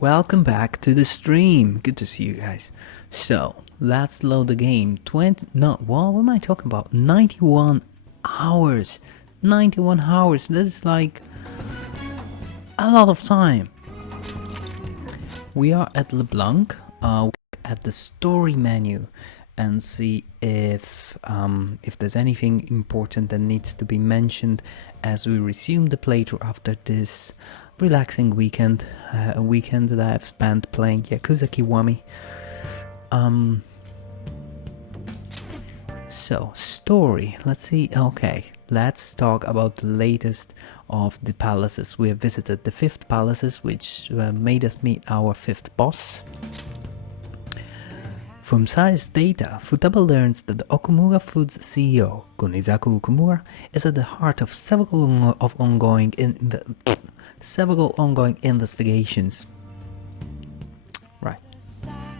Welcome back to the stream. Good to see you guys. So, let's load the game. What am I talking about? 91 hours. 91 hours. That's like a lot of time. We are at LeBlanc. At the story menu and see if there's anything important that needs to be mentioned as we resume the playthrough after this relaxing weekend, a weekend that I've spent playing Yakuza Kiwami. So, story, let's see, okay, let's talk about the latest of the palaces. We have visited the 5th palaces, which made us meet our 5th boss. From Sai's data, Futaba learns that the Okumura Foods CEO, Kunizaku Okumura, is at the heart of several ongoing investigations. Right.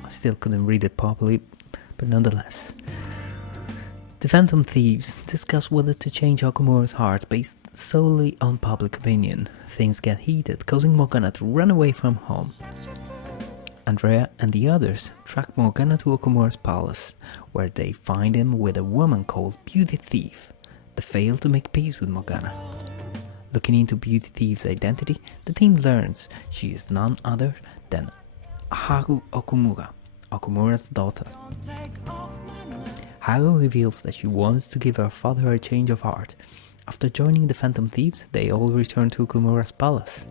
I still couldn't read it properly, but nonetheless. The Phantom Thieves discuss whether to change Okumura's heart based solely on public opinion. Things get heated, causing Morgana to run away from home. Andrea and the others track Morgana to Okumura's palace, where they find him with a woman called Beauty Thief. They fail to make peace with Morgana. Looking into Beauty Thief's identity, the team learns she is none other than Haru Okumura, Okumura's daughter. Haru reveals that she wants to give her father a change of heart. After joining the Phantom Thieves, they all return to Okumura's palace.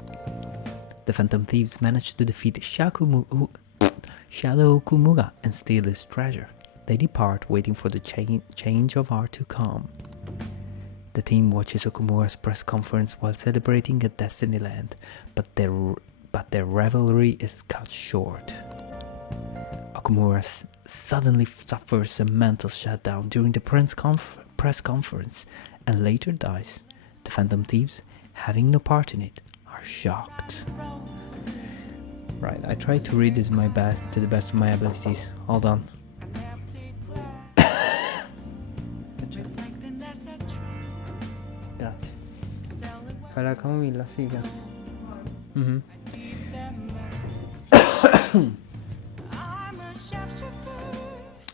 The Phantom Thieves manage to defeat Shadow Okumura and steal his treasure. They depart, waiting for the change of heart to come. The team watches Okumura's press conference while celebrating at Destinyland, but their revelry is cut short. Okumura suddenly suffers a mental shutdown during the press conference and later dies. The Phantom Thieves, having no part in it, are shocked. Right, I tried to read this to the best of my abilities. Hold on. Grazie. Fai la camomilla, sì, grazie.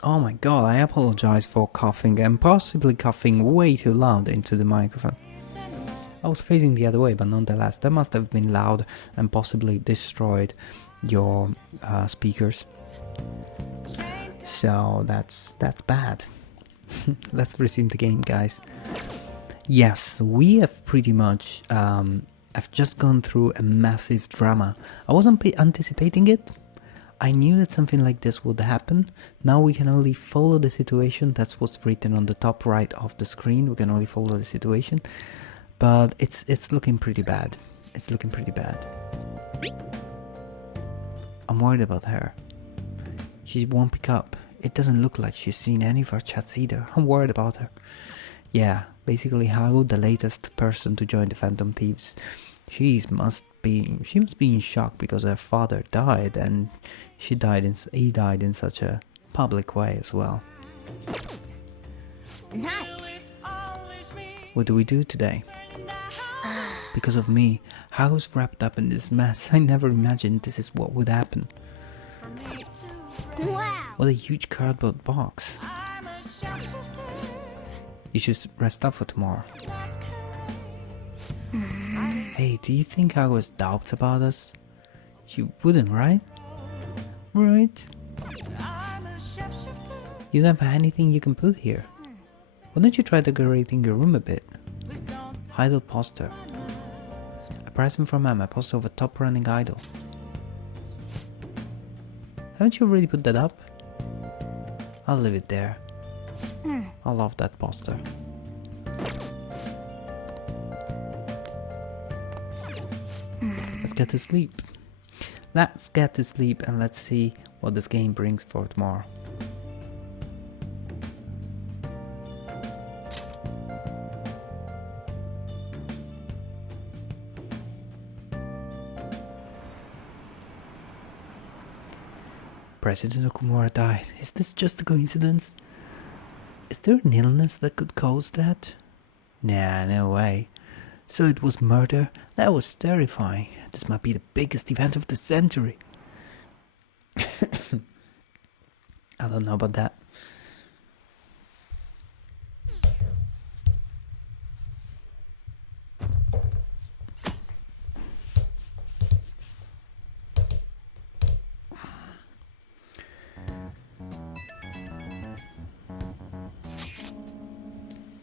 Oh my god, I apologize for coughing and possibly coughing way too loud into the microphone. I was facing the other way, but nonetheless, that must have been loud and possibly destroyed your speakers. So that's bad. Let's resume the game, guys. Yes, we have pretty much. I've just gone through a massive drama. I wasn't anticipating it. I knew that something like this would happen. Now we can only follow the situation. That's what's written on the top right of the screen. We can only follow the situation. But it's looking pretty bad. It's looking pretty bad. I'm worried about her. She won't pick up. It doesn't look like she's seen any of our chats either. I'm worried about her. Yeah, basically Haru, the latest person to join the Phantom Thieves. She must be in shock because her father died and he died in such a public way as well. Nice. What do we do today? Because of me, Haru's wrapped up in this mess. I never imagined this is what would happen. Wow. What a huge cardboard box. You should rest up for tomorrow. Hey, do you think Haru has doubts about us? You wouldn't, right? Right? You don't have anything you can put here. Why don't you try decorating your room a bit? Idol poster. A present from Emma, poster of a top-running idol. Haven't you already put that up? I'll leave it there. I love that poster. Let's get to sleep. Let's get to sleep and let's see what this game brings for tomorrow. President Okumura died. Is this just a coincidence? Is there an illness that could cause that? Nah, no way. So it was murder? That was terrifying. This might be the biggest event of the century. I don't know about that.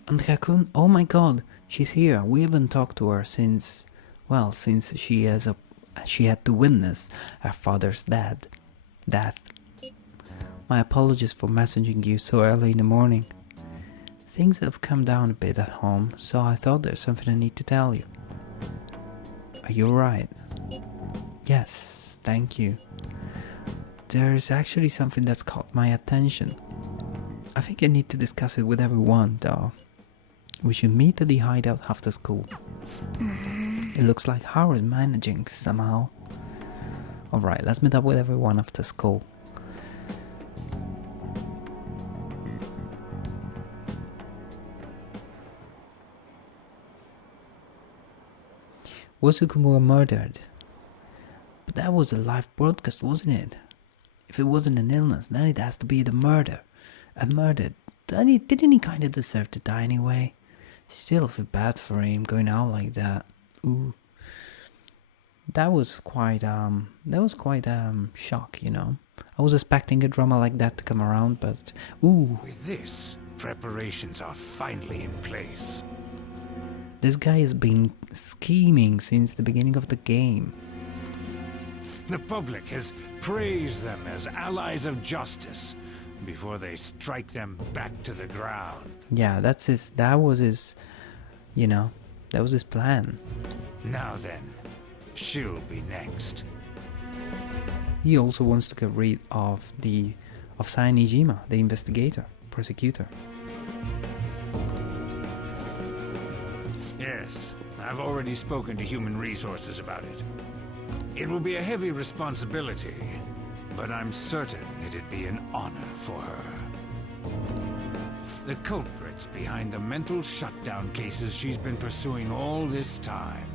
And Raccoon, oh my god, she's here. We haven't talked to her since she had to witness her father's death. My apologies for messaging you so early in the morning. Things have come down a bit at home, so I thought there's something I need to tell you. Are you alright? Yes, thank you. There's actually something that's caught my attention. I think I need to discuss it with everyone, though. We should meet at the hideout after school. It looks like Haru is managing somehow. Alright, let's meet up with everyone after school. Was Okumura murdered? But that was a live broadcast, wasn't it? If it wasn't an illness, then it has to be the murder. A murder. Didn't he kinda deserve to die anyway? Still feel bad for him going out like that. Ooh. That was quite shock, you know. I was expecting a drama like that to come around, but ooh. With this, preparations are finally in place. This guy has been scheming since the beginning of the game. The public has praised them as allies of justice before they strike them back to the ground. Yeah, that was his plan. Now then, she'll be next. He also wants to get rid of Sai Nijima, the prosecutor. Yes, I've already spoken to Human Resources about it. It will be a heavy responsibility, but I'm certain it'd be an honor for her. The culprits behind the mental shutdown cases she's been pursuing all this time.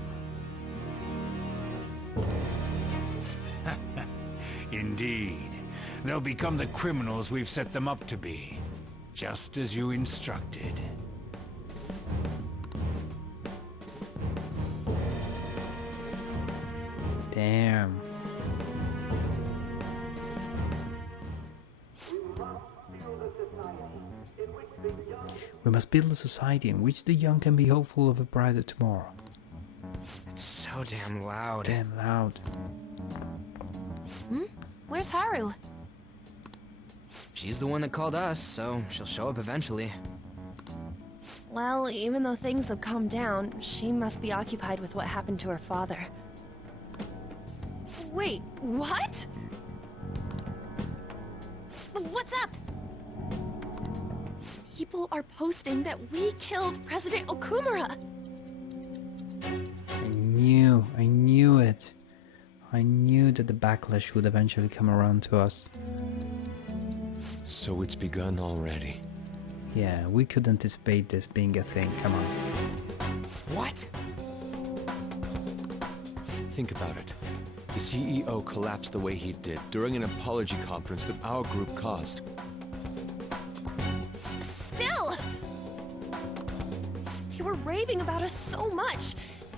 Indeed. They'll become the criminals we've set them up to be, just as you instructed. Damn. We must build a society in which the young can be hopeful of a brighter tomorrow. It's so damn loud. Damn loud. Where's Haru? She's the one that called us, so she'll show up eventually. Well, even though things have calmed down, she must be occupied with what happened to her father. Wait, what? What's up? People are posting that we killed President Okumura! I knew it. I knew that the backlash would eventually come around to us. So it's begun already. Yeah, we could anticipate this being a thing, come on. What? Think about it. The CEO collapsed the way he did during an apology conference that our group caused. Still! They were raving about us so much,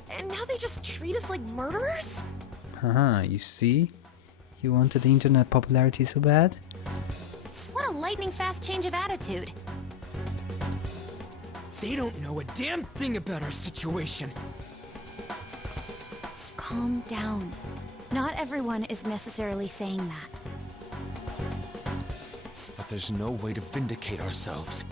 and now they just treat us like murderers? Haha, you see? You wanted internet popularity so bad? What a lightning-fast change of attitude. They don't know a damn thing about our situation. Calm down. Not everyone is necessarily saying that. But there's no way to vindicate ourselves.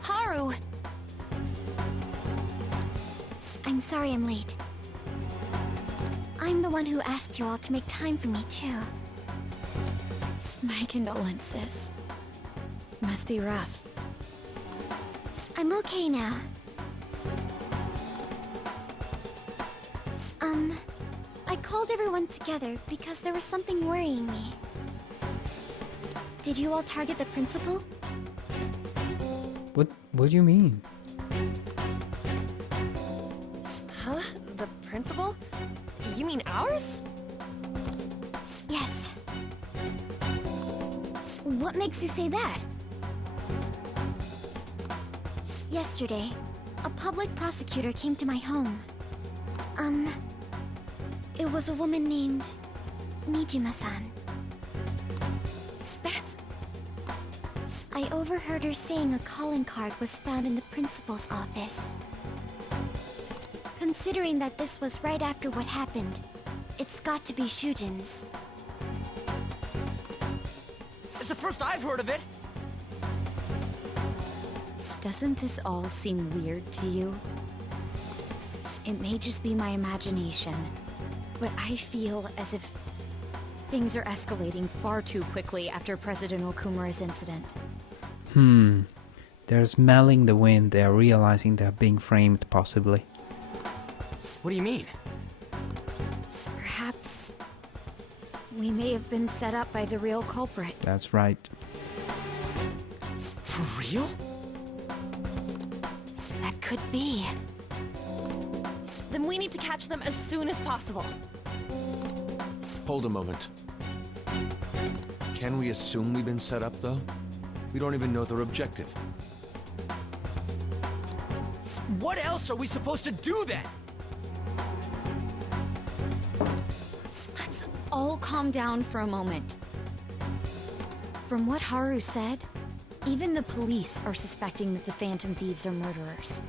Haru! I'm sorry I'm late. I'm the one who asked you all to make time for me, too. My condolences. Must be rough. I'm okay now. I called everyone together because there was something worrying me. Did you all target the principal? What do you mean? Huh? The principal? You mean ours? Yes. What makes you say that? Yesterday, a public prosecutor came to my home. It was a woman named Nijima-san. That's... I overheard her saying a calling card was found in the principal's office. Considering that this was right after what happened, it's got to be Shujin's. It's the first I've heard of it. Doesn't this all seem weird to you? It may just be my imagination, but I feel as if things are escalating far too quickly after President Okumura's incident. They're smelling the wind. They're realizing they're being framed, possibly. What do you mean? Perhaps we may have been set up by the real culprit. That's right. For real? That could be. Then we need to catch them as soon as possible. Hold a moment. Can we assume we've been set up, though? We don't even know their objective. What else are we supposed to do then? Let's all calm down for a moment. From what Haru said, even the police are suspecting that the Phantom Thieves are murderers.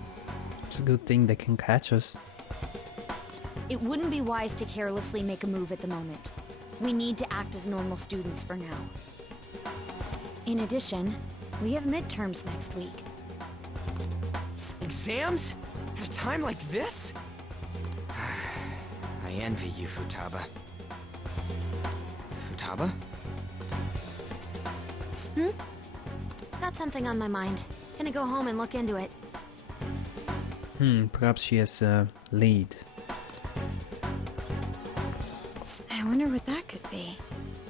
It's a good thing they can catch us. It wouldn't be wise to carelessly make a move at the moment. We need to act as normal students for now. In addition, we have midterms next week. Exams? At a time like this? I envy you, Futaba. Futaba? Got something on my mind. Gonna go home and look into it. Perhaps she has a lead. I wonder what that could be.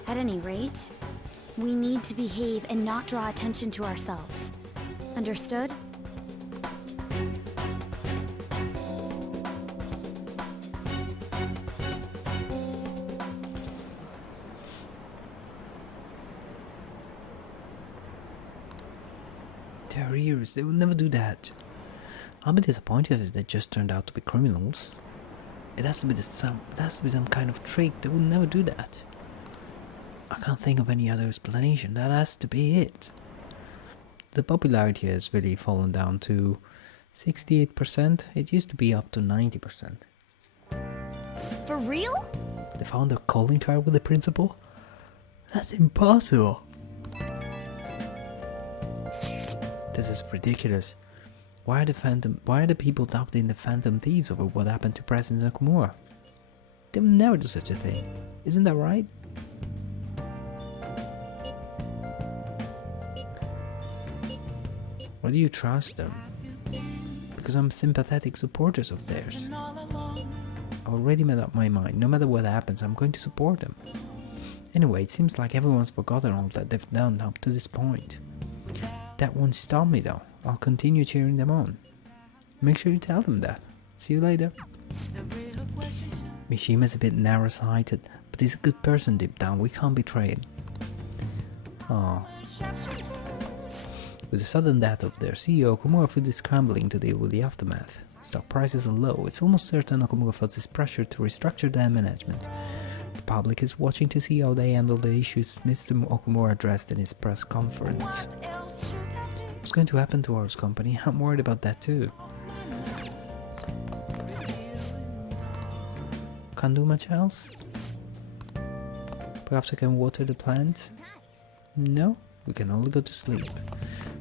At any rate, we need to behave and not draw attention to ourselves. Understood? Their ears, they would never do that. I'll be disappointed if they just turned out to be criminals. It has to be some kind of trick. They would never do that. I can't think of any other explanation. That has to be it. The popularity has really fallen down to 68%. It used to be up to 90%. For real? They found a calling card with the principal? That's impossible. This is ridiculous. Why are the people doubting the Phantom Thieves over what happened to President Okumura? They will never do such a thing. Isn't that right? Why do you trust them? Because I'm sympathetic supporters of theirs. I've already made up my mind. No matter what happens, I'm going to support them. Anyway, it seems like everyone's forgotten all that they've done up to this point. That won't stop me though. I'll continue cheering them on. Make sure you tell them that. See you later. Mishima's a bit narrow-sighted, but he's a good person deep down. We can't betray him. Aww. With the sudden death of their CEO, Okumura Food is scrambling to deal with the aftermath. Stock prices are low. It's almost certain Okumura felt this pressure to restructure their management. The public is watching to see how they handle the issues Mr. Okumura addressed in his press conference. What's going to happen to our company? I'm worried about that too. Can't do much else? Perhaps I can water the plant? No, we can only go to sleep.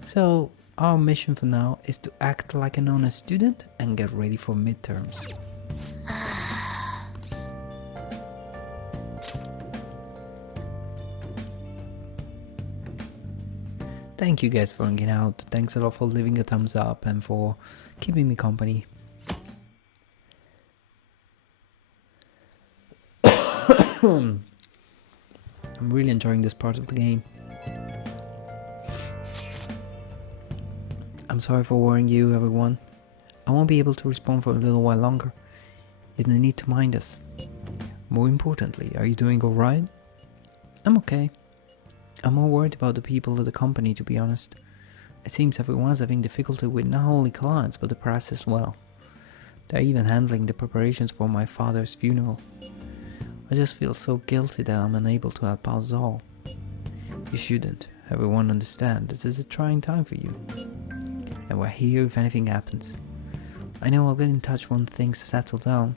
So, our mission for now is to act like an honest student and get ready for midterms. Thank you guys for hanging out. Thanks a lot for leaving a thumbs up and for keeping me company. I'm really enjoying this part of the game. I'm sorry for worrying you, everyone. I won't be able to respond for a little while longer. You don't need to mind us. More importantly, are you doing alright? I'm okay. I'm more worried about the people of the company, to be honest. It seems everyone's having difficulty with not only clients, but the press as well. They're even handling the preparations for my father's funeral. I just feel so guilty that I'm unable to help us all. You shouldn't. Everyone understand this is a trying time for you. And we're here if anything happens. I know I'll get in touch when things settle down.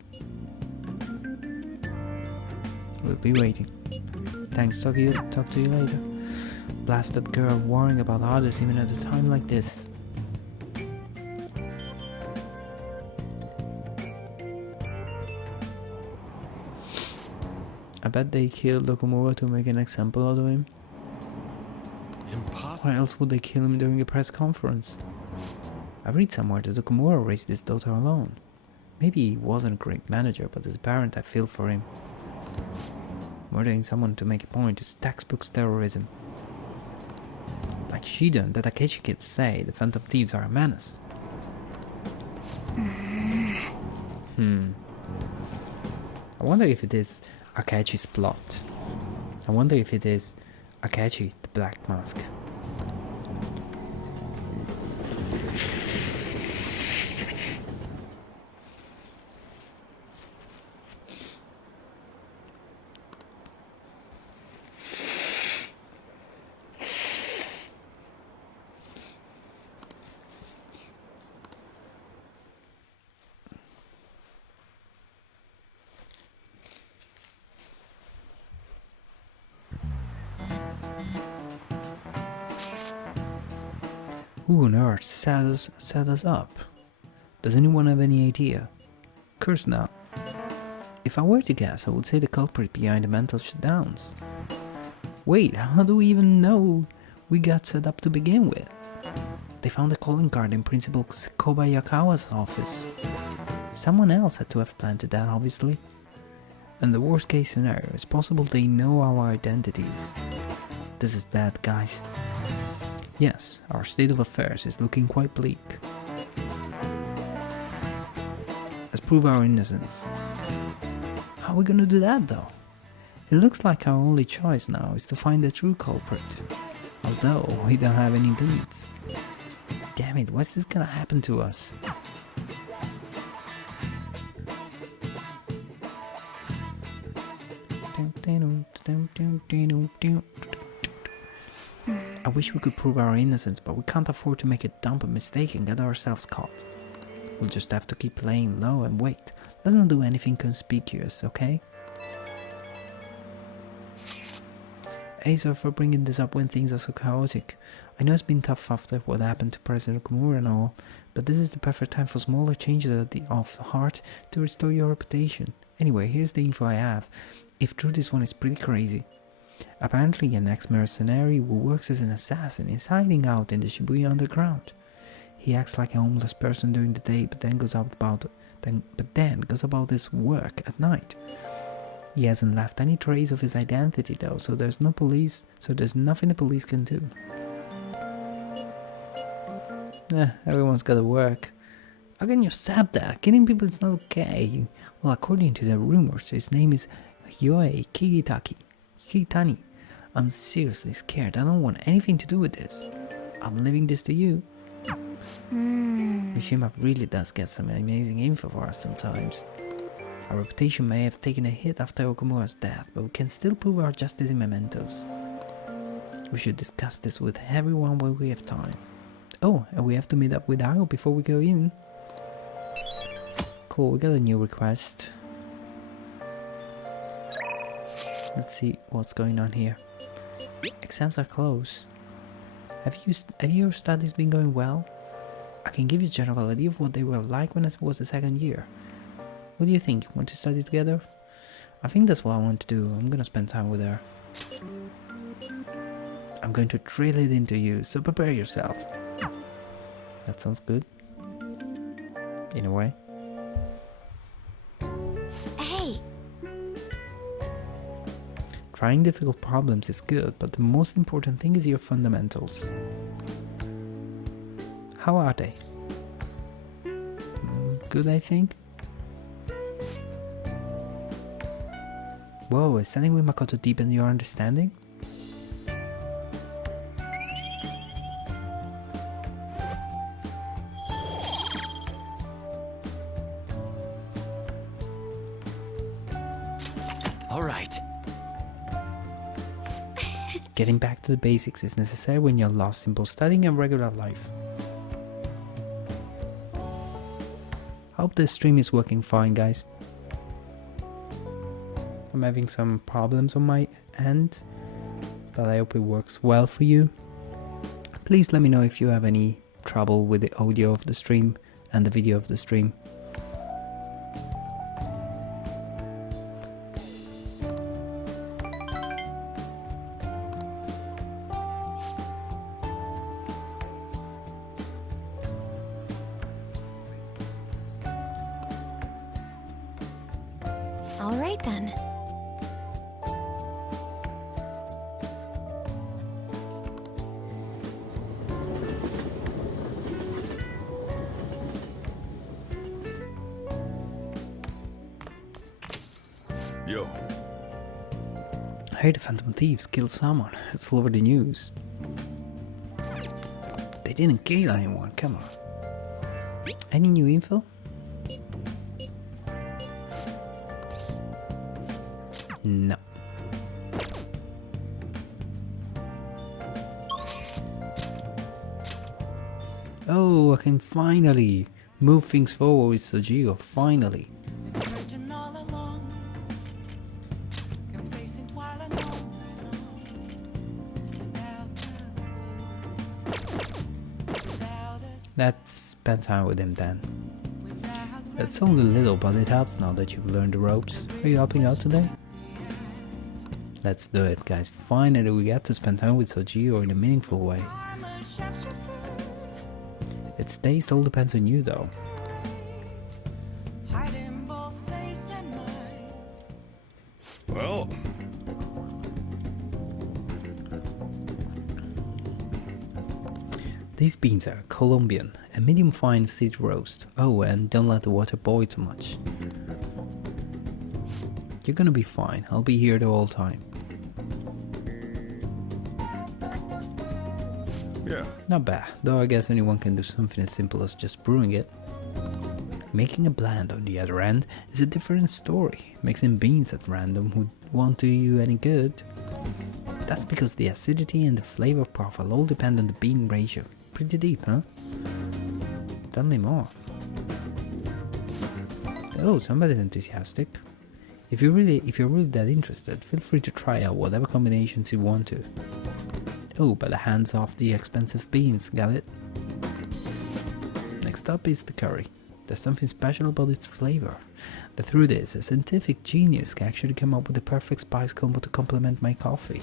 We'll be waiting. Thanks, talk to you later. Blasted girl worrying about others even at a time like this. I bet they killed Okumura to make an example out of him. Impossible. Why else would they kill him during a press conference? I read somewhere that Okumura raised his daughter alone. Maybe he wasn't a great manager, but as a parent I feel for him. Murdering someone to make a point is textbook terrorism. Like Shida and the Takeshi kids say, the Phantom Thieves are a menace. I wonder if it is Akechi's plot. I wonder if it is Akechi, the Black Mask. Who on earth set us up? Does anyone have any idea? Curse now. If I were to guess, I would say the culprit behind the mental shutdowns. Wait, how do we even know we got set up to begin with? They found a calling card in Principal Kobayakawa's office. Someone else had to have planted that, obviously. And the worst case scenario, it's possible they know our identities. This is bad, guys. Yes, our state of affairs is looking quite bleak. Let's prove our innocence. How are we gonna do that though? It looks like our only choice now is to find the true culprit. Although we don't have any leads. Damn it, what's this gonna happen to us? I wish we could prove our innocence, but we can't afford to make a dumb mistake and get ourselves caught. We'll just have to keep playing low and wait. Let's not do anything conspicuous, okay? Hey, sorry for bringing this up when things are so chaotic. I know it's been tough after what happened to President Okumura and all, but this is the perfect time for smaller changes of the heart to restore your reputation. Anyway, here's the info I have. If true, this one is pretty crazy. Apparently, an ex-mercenary who works as an assassin is hiding out in the Shibuya underground. He acts like a homeless person during the day, but then goes about his work at night. He hasn't left any trace of his identity though, so there's nothing the police can do. Everyone's gotta work. How can you accept that? Killing people is not okay. Well, according to the rumors, his name is Yoei Kitani. I'm seriously scared. I don't want anything to do with this. I'm leaving this to you. Mishima really does get some amazing info for us sometimes. Our reputation may have taken a hit after Okumura's death, but we can still prove our justice in mementos. We should discuss this with everyone when we have time. Oh, and we have to meet up with Haru before we go in. Cool, we got a new request. Let's see what's going on here. Exams are close. Have your studies been going well? I can give you a general idea of what they were like when it was the second year. What do you think? Want to study together? I think that's what I want to do. I'm gonna spend time with her. I'm going to drill it into you, so prepare yourself. That sounds good. In a way. Hey! Trying difficult problems is good, but the most important thing is your fundamentals. How are they? Good, I think. Whoa, is standing with Makoto deepen your understanding? All right. Getting back to the basics is necessary when you're lost in both studying and regular life. Hope the stream is working fine, guys. I'm having some problems on my end, but I hope it works well for you. Please let me know if you have any trouble with the audio of the stream and the video of the stream. All right then. Yo. I heard the Phantom Thieves killed someone. It's all over the news. They didn't kill anyone, come on. Any new info? No. Oh, I can finally move things forward with Sojiro, finally. Let's spend time with him then. It's only little, but it helps now that you've learned the ropes. Are you helping out today? Let's do it, guys. Finally, we get to spend time with Sojiro in a meaningful way. Its taste all depends on you, though. Well, These beans are Colombian, a medium fine seed roast. Oh, and don't let the water boil too much. You're gonna be fine. I'll be here the whole time. yeah. Not bad, though I guess anyone can do something as simple as just brewing it. Making a blend on the other end is a different story. Mixing beans at random would won't do you any good. That's because the acidity and the flavor profile all depend on the bean ratio. Pretty deep, huh? Tell me more. Oh, somebody's enthusiastic. If you're really that interested, feel free to try out whatever combinations you want to. Oh, but the hands off the expensive beans, got it? Next up is the curry. There's something special about its flavor. The truth is, a scientific genius can actually come up with the perfect spice combo to complement my coffee.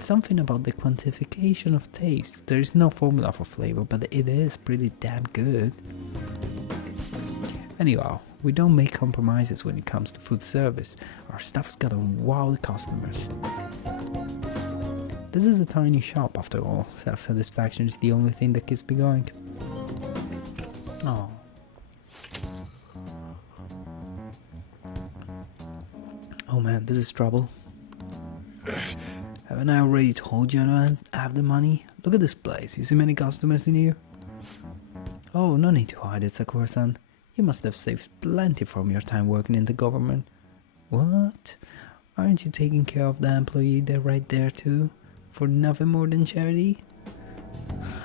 Something about the quantification of taste. There is no formula for flavor, but it is pretty damn good. Anyhow, we don't make compromises when it comes to food service. Our stuff's gotta wow the customers. This is a tiny shop after all. Self-satisfaction is the only thing that keeps me going. Oh. Oh man, this is trouble. Haven't I already told you I don't have the money? Look at this place. You see many customers in here? Oh, no need to hide it, Sakura-san. You must have saved plenty from your time working in the government. What? Aren't you taking care of the employee there right there too? For nothing more than charity?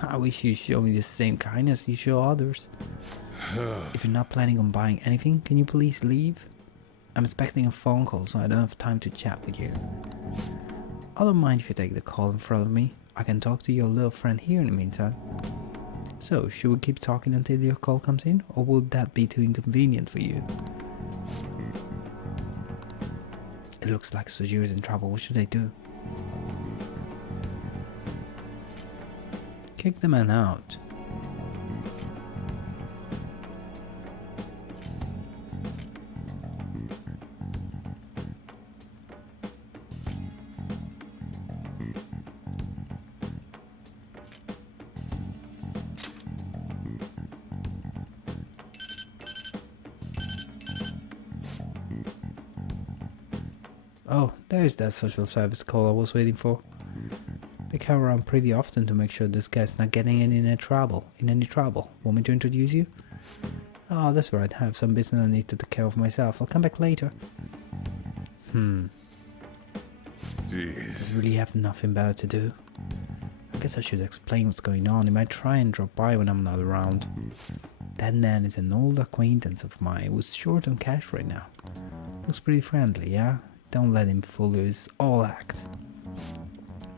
I wish you'd show me the same kindness you show others. If you're not planning on buying anything, can you please leave? I'm expecting a phone call, so I don't have time to chat with you. I don't mind if you take the call in front of me. I can talk to your little friend here in the meantime. So, should we keep talking until your call comes in, or would that be too inconvenient for you? It looks like Sojiro's in trouble. What should I do? Kick the man out. Oh, there's that social service call I was waiting for. They come around pretty often to make sure this guy's not getting in any trouble. Want me to introduce you? Oh, that's right. I have some business I need to take care of myself. I'll come back later. Just really have nothing better to do. I guess I should explain what's going on. He might try and drop by when I'm not around. That man is an old acquaintance of mine who's short on cash right now. Looks pretty friendly, yeah? Don't let him fool you, it's all act.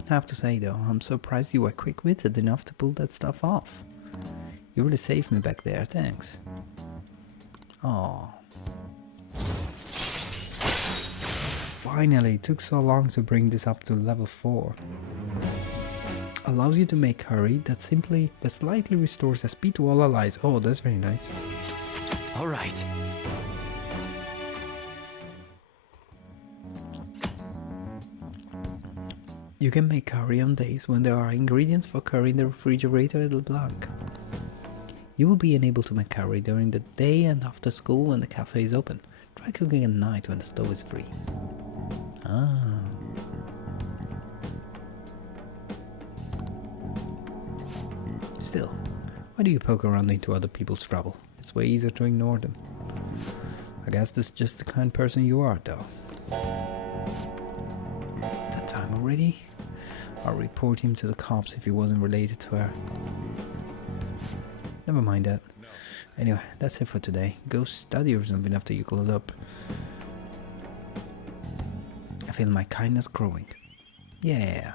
I have to say though, I'm surprised you were quick-witted enough to pull that stuff off. You really saved me back there, thanks. Oh. Finally, it took so long to bring this up to level 4. Allows you to make hurry that slightly restores SP to all allies. Oh, that's very nice. All right. You can make curry on days when there are ingredients for curry in the refrigerator at LeBlanc. You will be unable to make curry during the day and after school when the cafe is open. Try cooking at night when the stove is free. Ah. Still, why do you poke around into other people's trouble? It's way easier to ignore them. I guess that's just the kind of person you are, though. Is that time already? I'll report him to the cops if he wasn't related to her. Never mind that. Anyway, that's it for today. Go study or something after you close up. I feel my kindness growing. Yeah.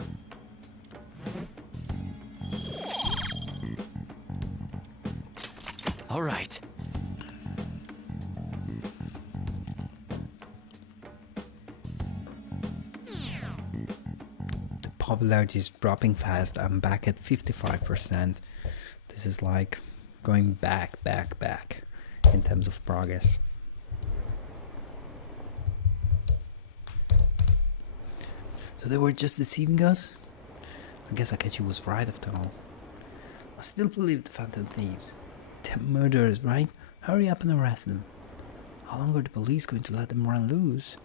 All right. The popularity is dropping fast. I'm back at 55%. This is like going back in terms of progress. So they were just deceiving us? I guess Akechi was right after all. I still believe the Phantom Thieves. They're murderers, right? Hurry up and arrest them. How long are the police going to let them run loose?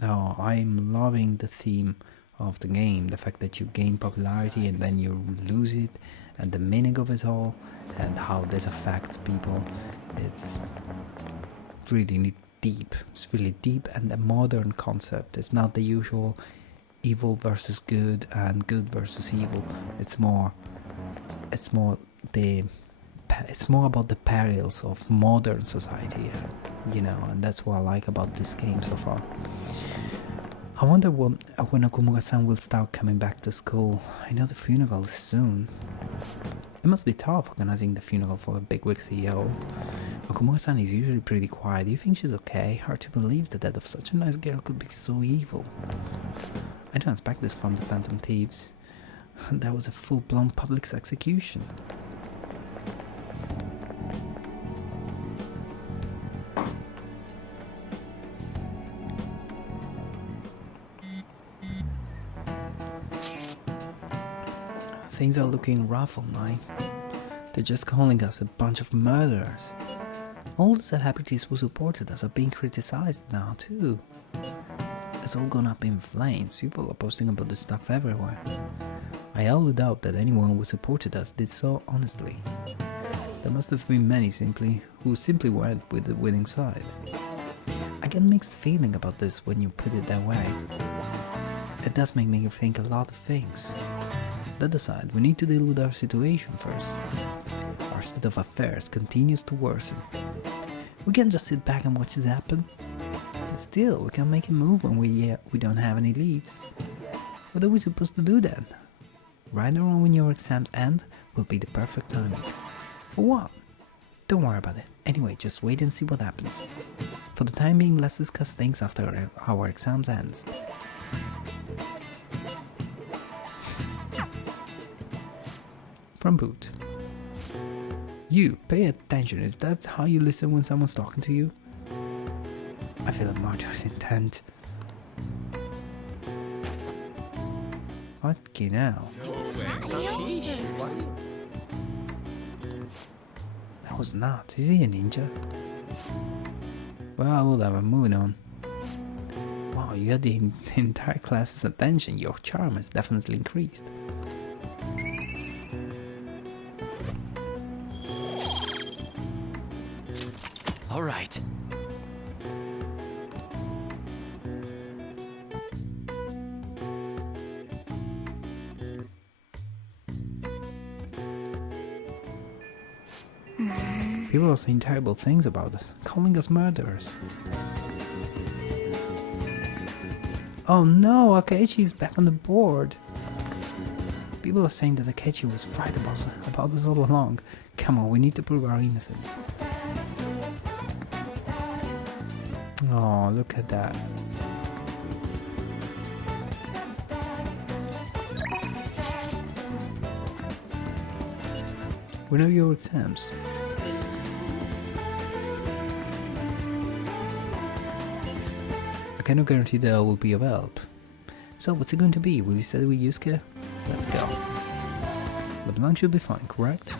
Oh, I'm loving the theme of the game. The fact that you gain popularity and then you lose it. And the meaning of it all. And how this affects people. It's really deep. It's really deep and a modern concept. It's not the usual evil versus good and good versus evil. It's more about the perils of modern society, you know, and that's what I like about this game so far. I wonder when Okumura-san will start coming back to school. I know the funeral is soon. It must be tough organizing the funeral for a bigwig CEO. Okumura-san is usually pretty quiet. Do you think she's okay? Hard to believe the death of such a nice girl could be so evil. I don't expect this from the Phantom Thieves. That was a full-blown public execution. Things are looking rough online. They're just calling us a bunch of murderers. All the celebrities who supported us are being criticized now too. It's all gone up in flames. People are posting about this stuff everywhere. I highly doubt that anyone who supported us did so honestly. There must have been many who simply went with the winning side. I get mixed feeling about this when you put it that way. It does make me think a lot of things. That aside, we need to deal with our situation first. Our state of affairs continues to worsen. We can't just sit back and watch this happen. Still, we can make a move when we don't have any leads. What are we supposed to do then? Right around when your exams end will be the perfect timing. For what? Don't worry about it. Anyway, just wait and see what happens. For the time being, let's discuss things after our exams ends. FromBOOT. You, pay attention. Is that how you listen when someone's talking to you? I feel a murderous intent. Fucking hell. That was nuts. Is he a ninja? Well, whatever, moving on. you had the entire class's attention. Your charm has definitely increased. All right. People are saying terrible things about us, calling us murderers. Oh no, Akechi's back on the board. People are saying that Akechi was right about us all along. Come on, we need to prove our innocence. Oh, look at that. When are your exams? I cannot guarantee that I will be of help. So what's it going to be? Will you study with Yusuke? Let's go. LeBlanc should be fine, correct?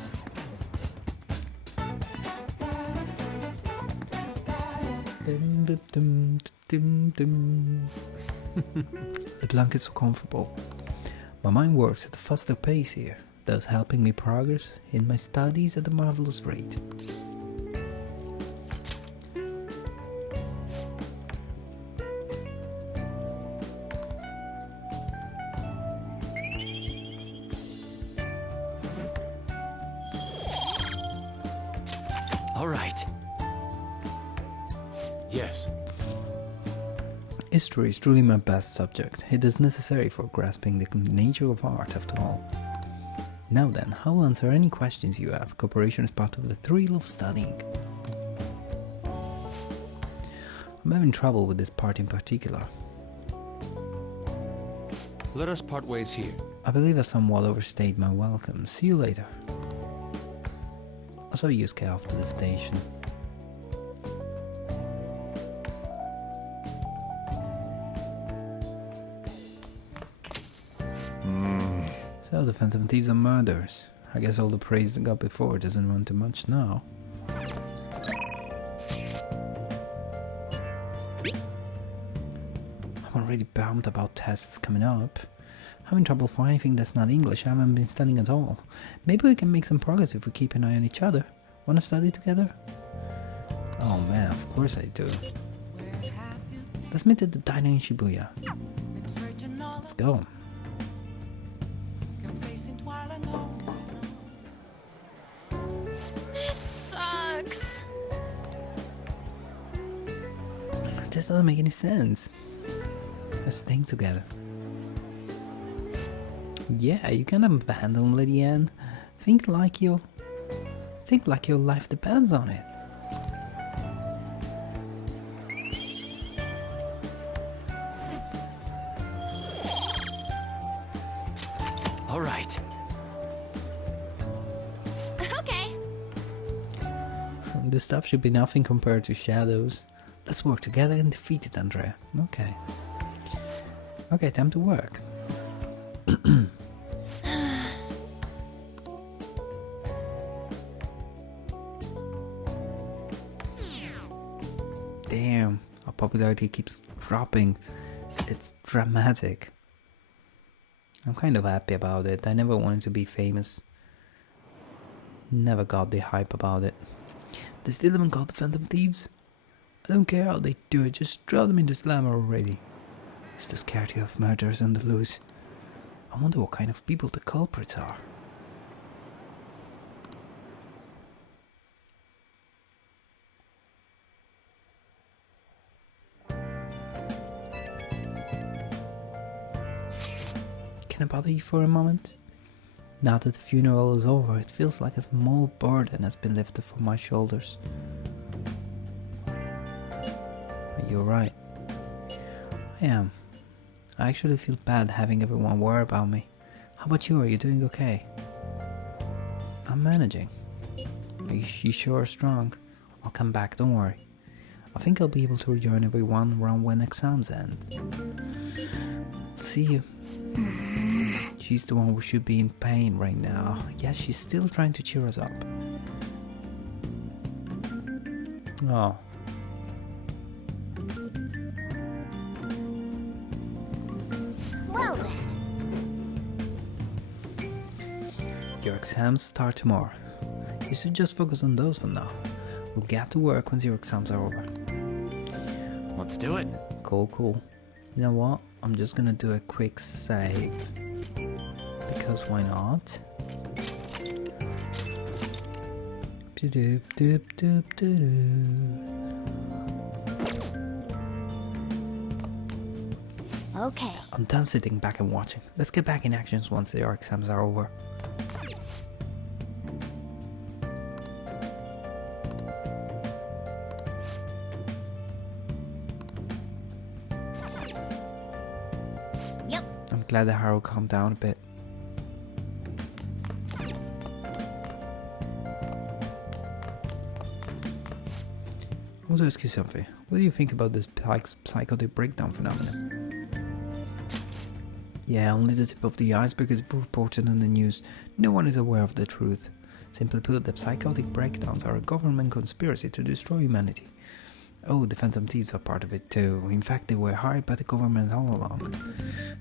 LeBlanc is so comfortable. My mind works at a faster pace here, thus helping me progress in my studies at a marvelous rate. All right. Yes. History is truly my best subject. It is necessary for grasping the nature of art, after all. Now then, I will answer any questions you have. Cooperation is part of the thrill of studying. I'm having trouble with this part in particular. Let us part ways here. I believe I somewhat overstayed my welcome. See you later. I saw Yusuke off to the station. So the Phantom Thieves are murderers. I guess all the praise they got before doesn't run too much now. I'm already bummed about tests coming up. Having trouble finding anything that's not English. I haven't been studying at all. Maybe we can make some progress if we keep an eye on each other. Wanna study together? Oh man, of course I do. Let's meet at the diner in Shibuya. Let's go. This sucks. This doesn't make any sense. Let's think together. Yeah, you can abandon Lady Anne. Think like your life depends on it. All right. Okay. This stuff should be nothing compared to shadows. Let's work together and defeat it, Andrea. Okay. Okay, time to work. Damn, our popularity keeps dropping. It's dramatic. I'm kind of happy about it. I never wanted to be famous. Never got the hype about it. They still haven't got the Phantom Thieves? I don't care how they do it, just throw them into slammer already. It's the scarcity of murders on the loose. I wonder what kind of people the culprits are. Can I bother you for a moment? Now that the funeral is over, it feels like a small burden has been lifted from my shoulders. You're right. I am. I actually feel bad having everyone worry about me. How about you? Are you doing okay? I'm managing. You sure are strong. I'll come back, don't worry. I think I'll be able to rejoin everyone around when exams end. See you. She's the one who should be in pain right now. Yes, she's still trying to cheer us up. Oh. Well then. Your exams start tomorrow. You should just focus on those for now. We'll get to work once your exams are over. Let's do it. Cool. You know what? I'm just gonna do a quick save. Because why not? Doop, doop, doop, doop. Okay. I'm done sitting back and watching. Let's get back in action once your exams are over. Yep. I'm glad that Haru calmed down a bit. I want to ask you something. What do you think about this psychotic breakdown phenomenon? Yeah, only the tip of the iceberg is reported on the news. No one is aware of the truth. Simply put, the psychotic breakdowns are a government conspiracy to destroy humanity. Oh, the Phantom Thieves are part of it too. In fact, they were hired by the government all along.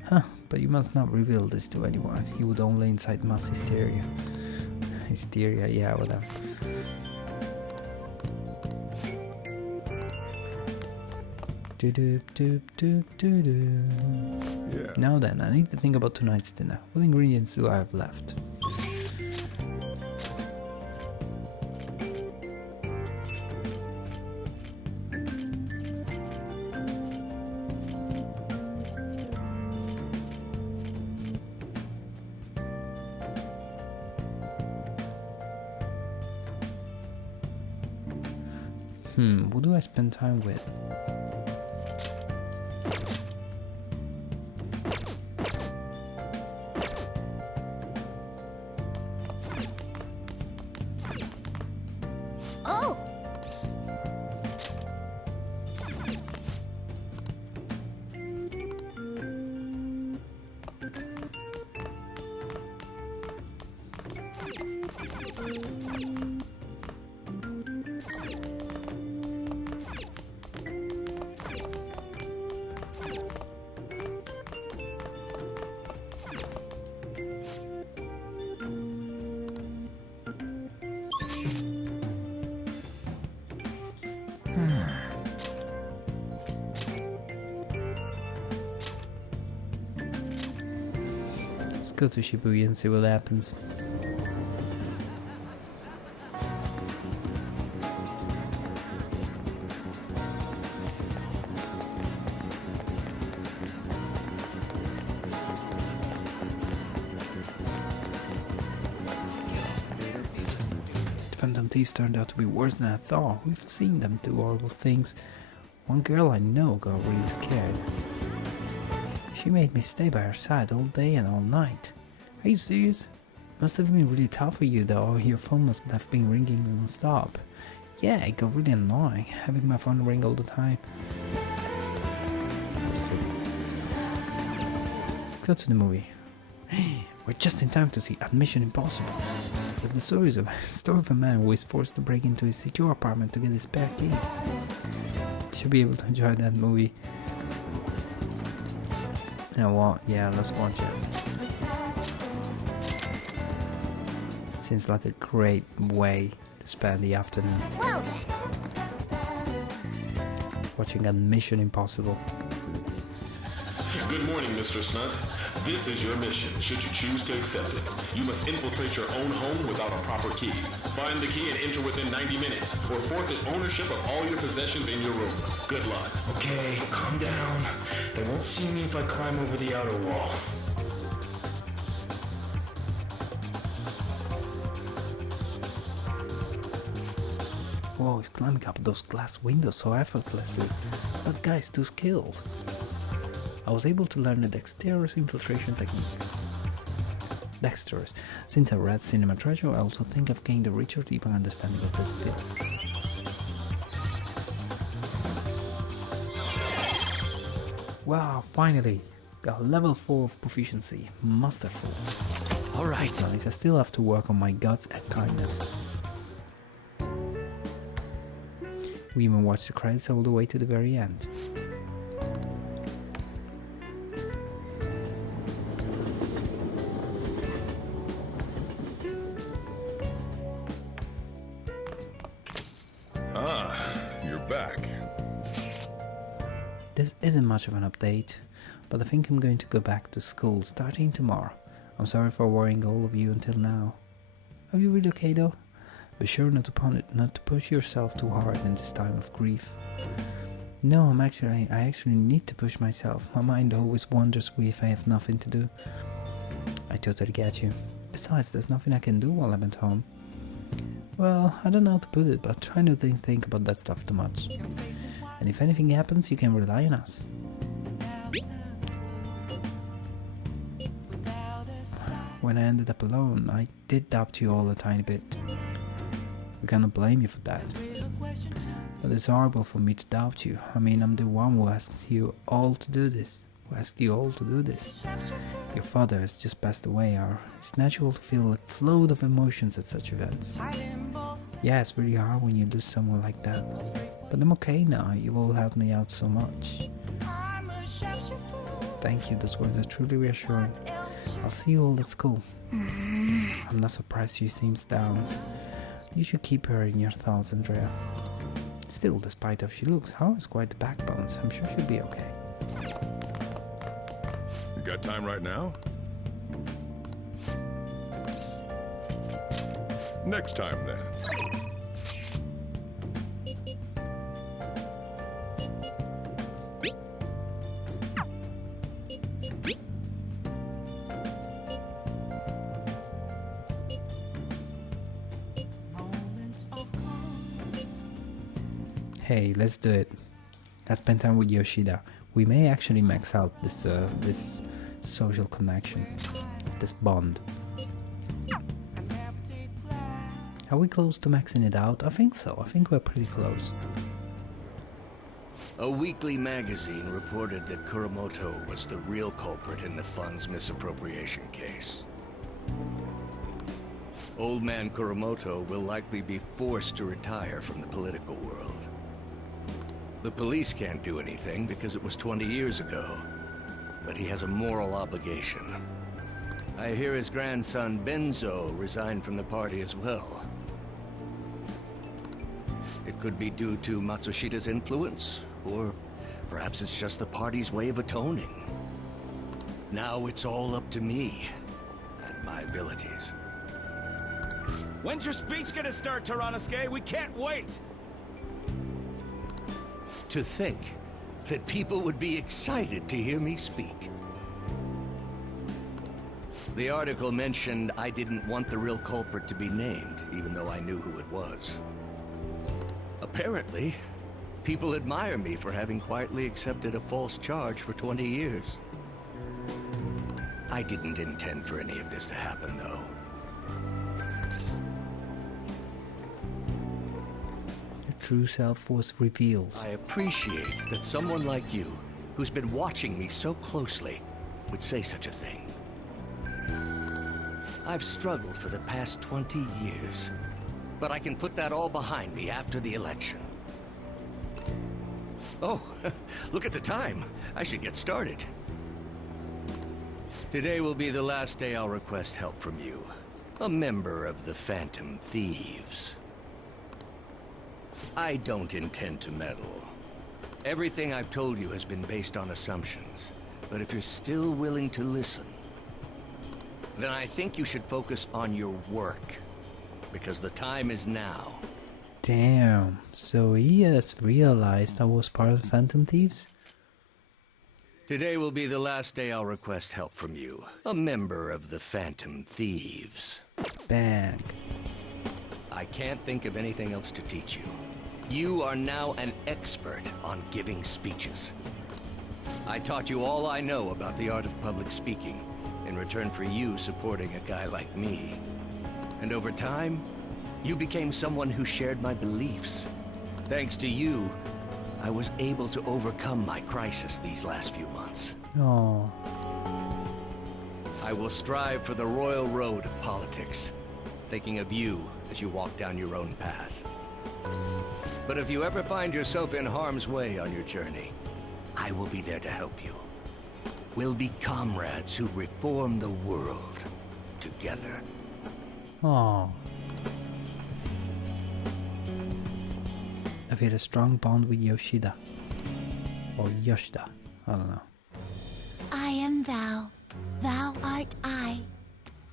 Huh, but you must not reveal this to anyone. It would only incite mass hysteria. Hysteria, yeah, whatever. Yeah. Now then, I need to think about tonight's dinner. What ingredients do I have left? What do I spend time with? Oh! Let's go to Shibuya and see what happens. The Phantom Thieves turned out to be worse than I thought. We've seen them do horrible things. One girl I know got really scared. She made me stay by her side all day and all night. Are you serious? Must have been really tough for you though. Your phone must have been ringing non-stop. Yeah, it got really annoying, having my phone ring all the time. Let's go to the movie. We're just in time to see Mission Impossible. It's the story of a man who is forced to break into his secure apartment to get his spare key. Should be able to enjoy that movie. You know what? Yeah, let's watch it. Seems like a great way to spend the afternoon. Well then. Watching a Mission Impossible. Good morning, Mr. Snunt. This is your mission, should you choose to accept it. You must infiltrate your own home without a proper key. Find the key and enter within 90 minutes, or forfeit ownership of all your possessions in your room. Good luck. Okay, calm down. They won't see me if I climb over the outer wall. Whoa, he's climbing up those glass windows so effortlessly. That guy's too skilled. I was able to learn the dexterous infiltration technique. Dexterous. Since I read Cinema Treasure, I also think I've gained a richer, deeper understanding of this field. Wow, finally! Got level 4 of proficiency. Masterful. Alright. Nice, I still have to work on my guts and kindness. We even watched the credits all the way to the very end. This isn't much of an update, but I think I'm going to go back to school starting tomorrow. I'm sorry for worrying all of you until now. Are you really okay though? Be sure not to push yourself too hard in this time of grief. No, I actually need to push myself. My mind always wanders if I have nothing to do. I totally get you. Besides, there's nothing I can do while I'm at home. Well, I don't know how to put it, but try not to think about that stuff too much. And if anything happens, you can rely on us. When I ended up alone, I did doubt you all a tiny bit. We cannot blame you for that. But it's horrible for me to doubt you. I mean, I'm the one who asked you all to do this. Your father has just passed away, it's natural to feel a flood of emotions at such events. Yeah, it's really hard when you lose someone like that. But I'm okay now, you've all helped me out so much. Thank you, those words are truly reassuring. I'll see you all at school. I'm not surprised she seems down. You should keep her in your thoughts, Andrea. Still, despite how she looks, Haru has quite the backbone, so I'm sure she'll be okay. You got time right now? Next time, then. Hey, let's do it. Let's spend time with Yoshida. We may actually max out this social connection, this bond. Are we close to maxing it out? I think so. I think we're pretty close. A weekly magazine reported that Kuromoto was the real culprit in the fund's misappropriation case. Old man Kuromoto will likely be forced to retire from the political world. The police can't do anything because it was 20 years ago, but he has a moral obligation. I hear his grandson Benzo resigned from the party as well. It could be due to Matsushida's influence, or perhaps it's just the party's way of atoning. Now it's all up to me and my abilities. When's your speech gonna start, Teranosuke? We can't wait! To think that people would be excited to hear me speak. The article mentioned I didn't want the real culprit to be named, even though I knew who it was. Apparently, people admire me for having quietly accepted a false charge for 20 years. I didn't intend for any of this to happen, though. True self was revealed. I appreciate that someone like you, who's been watching me so closely, would say such a thing. I've struggled for the past 20 years, but I can put that all behind me after the election. Oh, look at the time. I should get started. Today will be the last day I'll request help from you, a member of the Phantom Thieves. I don't intend to meddle. Everything I've told you has been based on assumptions. But if you're still willing to listen, then I think you should focus on your work. Because the time is now. Damn, so he has realized I was part of the Phantom Thieves? Today will be the last day I'll request help from you, a member of the Phantom Thieves. Bang. I can't think of anything else to teach you. You are now an expert on giving speeches. I taught you all I know about the art of public speaking, in return for you supporting a guy like me. And over time, you became someone who shared my beliefs. Thanks to you, I was able to overcome my crisis these last few months. Oh. I will strive for the royal road of politics, thinking of you as you walk down your own path. But if you ever find yourself in harm's way on your journey, I will be there to help you. We'll be comrades who reform the world together. Oh. I feel a strong bond with Yoshida. Or Yoshida. I don't know. I am thou. Thou art I.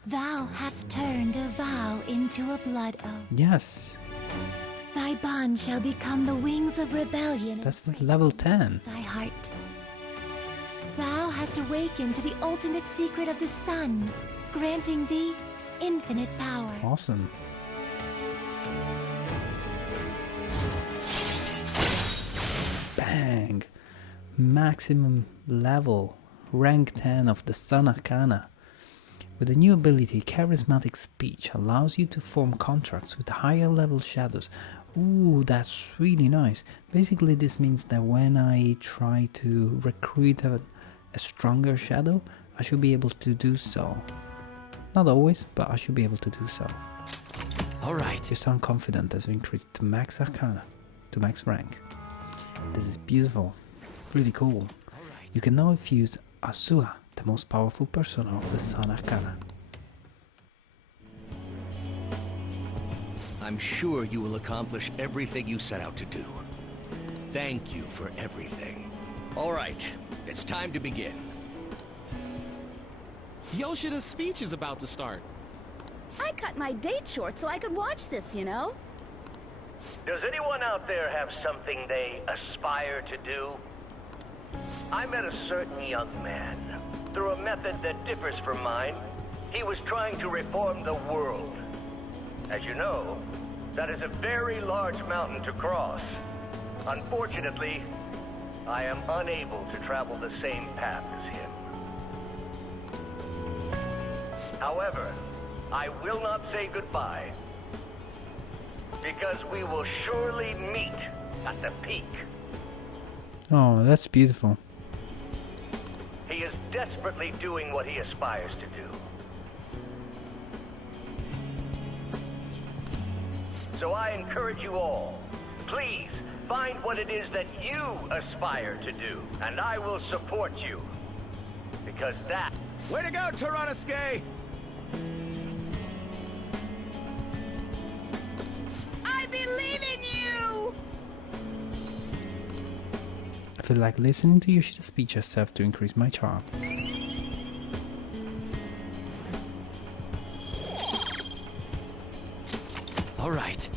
Thou hast turned a vow into a blood oath. Yes. Thy bond shall become the wings of rebellion. That's the level 10. Thy heart. Thou hast awakened to the ultimate secret of the sun, granting thee infinite power. Awesome. Bang! Maximum level, rank 10 of the Sun Arcana. With the new ability, Charismatic Speech allows you to form contracts with higher level shadows. Ooh, that's really nice. Basically, this means that when I try to recruit a stronger shadow, I should be able to do so. Not always, but I should be able to do so. Alright. Your sound confident has increased to max arcana, to max rank. This is beautiful, really cool. You can now infuse Asua, the most powerful persona of the Sun Arcana. I'm sure you will accomplish everything you set out to do. Thank you for everything. Alright, it's time to begin. Yoshida's speech is about to start. I cut my date short so I could watch this, you know? Does anyone out there have something they aspire to do? I met a certain young man. Through a method that differs from mine, he was trying to reform the world. As you know, that is a very large mountain to cross. Unfortunately, I am unable to travel the same path as him. However, I will not say goodbye, because we will surely meet at the peak. Oh, that's beautiful. He is desperately doing what he aspires to do. So I encourage you all, please find what it is that you aspire to do, and I will support you. Because that... Way to go, Toronosuke! I believe in you! I feel like listening to Yoshida's speech has served to increase my charm. Alright.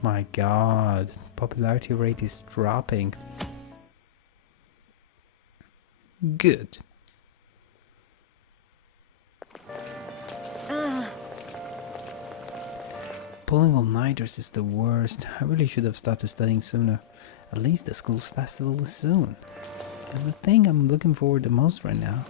My god, popularity rate is dropping. Good. Pulling all-nighters is the worst. I really should have started studying sooner. At least the school's festival is soon. It's the thing I'm looking forward the most right now.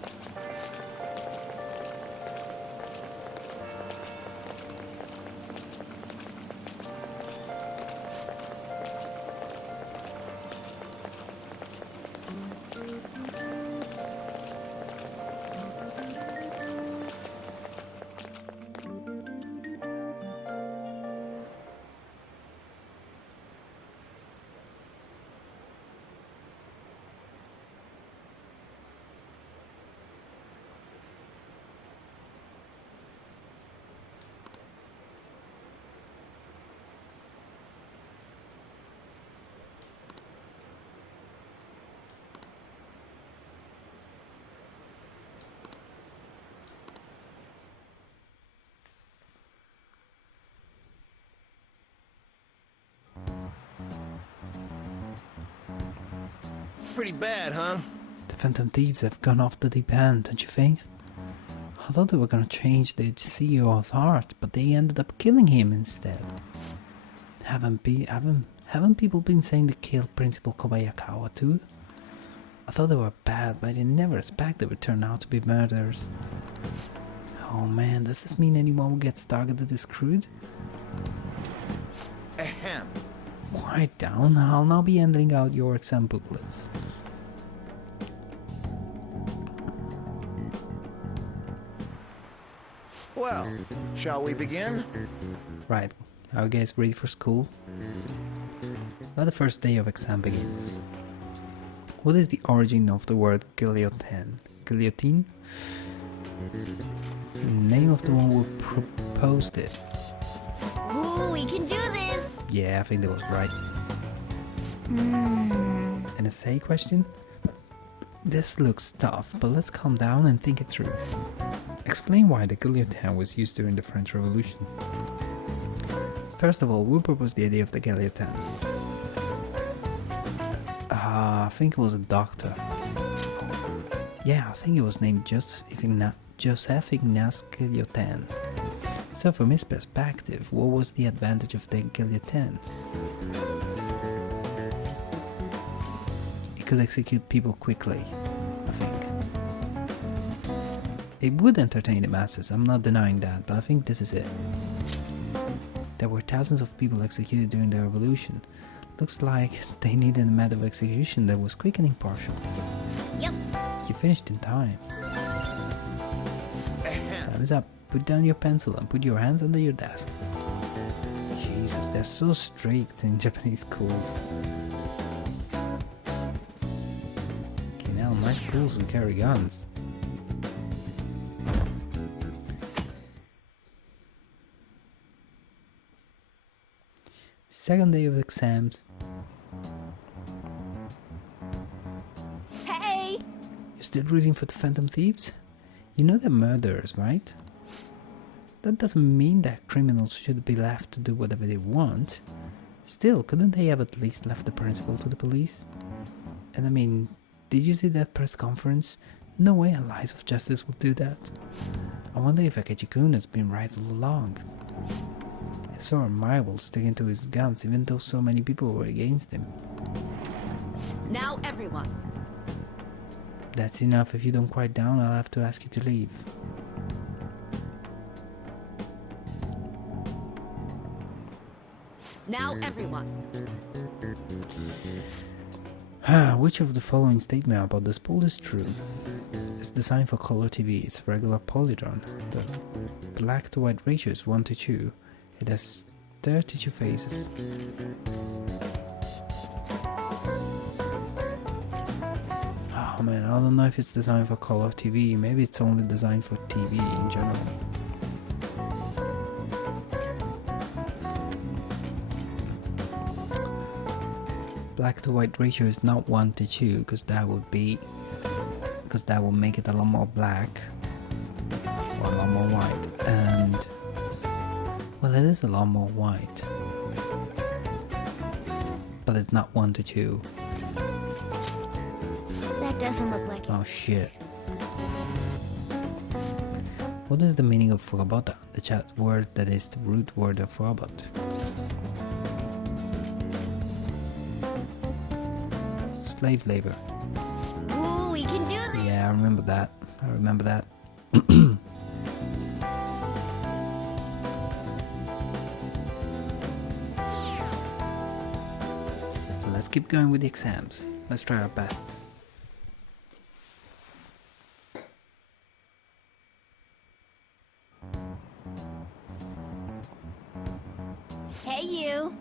Pretty bad, huh? The Phantom Thieves have gone off the deep end, don't you think? I thought they were gonna change the CEO's heart, but they ended up killing him instead. Haven't people been saying to kill Principal Kobayakawa too? I thought they were bad, but I never expect they would turn out to be murderers. Oh man, does this mean anyone who gets targeted is screwed? Ahem. Quiet down, I'll now be handing out your exam booklets. Well, shall we begin? Right, are you guys ready for school? Now the first day of exam begins. What is the origin of the word guillotine? Guillotine? Name of the one who proposed it. Ooh, we can do this! Yeah, I think that was right. An essay question? This looks tough, but let's calm down and think it through. Explain why the guillotine was used during the French Revolution. First of all, who proposed the idea of the guillotine? I think it was a doctor. Yeah, I think it was named Joseph Ignace Guillotin. So from his perspective, what was the advantage of the guillotine? It could execute people quickly, I think. It would entertain the masses, I'm not denying that, but I think this is it. There were thousands of people executed during the revolution. Looks like they needed a method of execution that was quick and impartial. Yep. You finished in time. Time is up. Put down your pencil and put your hands under your desk. Jesus, they're so strict in Japanese schools. Okay, now my schools will carry guns. Second day of exams. Hey! You're still rooting for the Phantom Thieves? You know they're murderers, right? That doesn't mean that criminals should be left to do whatever they want. Still, couldn't they have at least left the principal to the police? And I mean, did you see that press conference? No way Allies of Justice would do that. I wonder if Akechi-kun has been right all along. I saw Marble sticking to his guns even though so many people were against him. Now everyone. That's enough. If you don't quiet down, I'll have to ask you to leave. Now everyone. Which of the following statement about this poll is true? It's designed for color TV, it's regular polygon. The black to white ratio is 1:2. It has 32 phases. Oh man, I don't know if it's designed for color TV. Maybe it's only designed for TV in general. Black to white ratio is not 1:2 because that would make it a lot more black or a lot more white, and well, it is a lot more white, but it's not 1:2. That doesn't look like it. Oh shit. What is the meaning of robota, the chat word that is the root word of robot? Slave labor. Ooh, we can do this! Yeah, I remember that. Let's keep going with the exams. Let's try our best. Hey, you!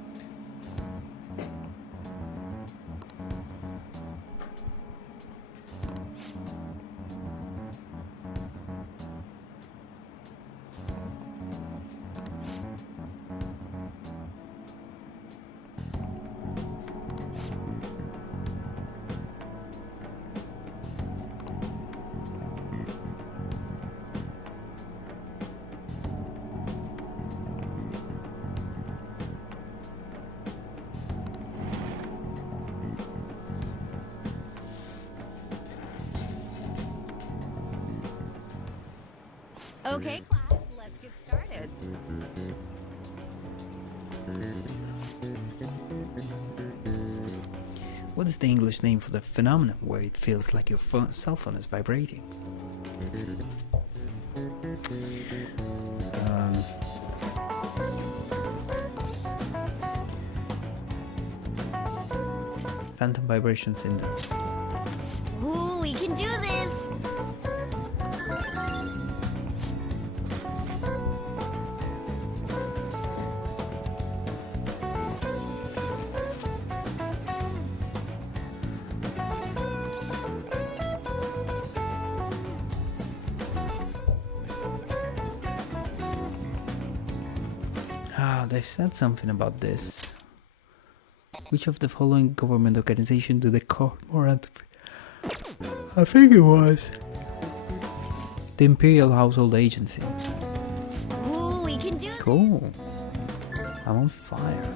Okay, class, let's get started. What is the English name for the phenomenon where it feels like your cell phone is vibrating? Phantom vibration syndrome. Ooh, we can do this! they've said something about this. Which of the following government organization do they call more I think it was the Imperial Household Agency. Ooh, we can do it. Cool. I'm on fire.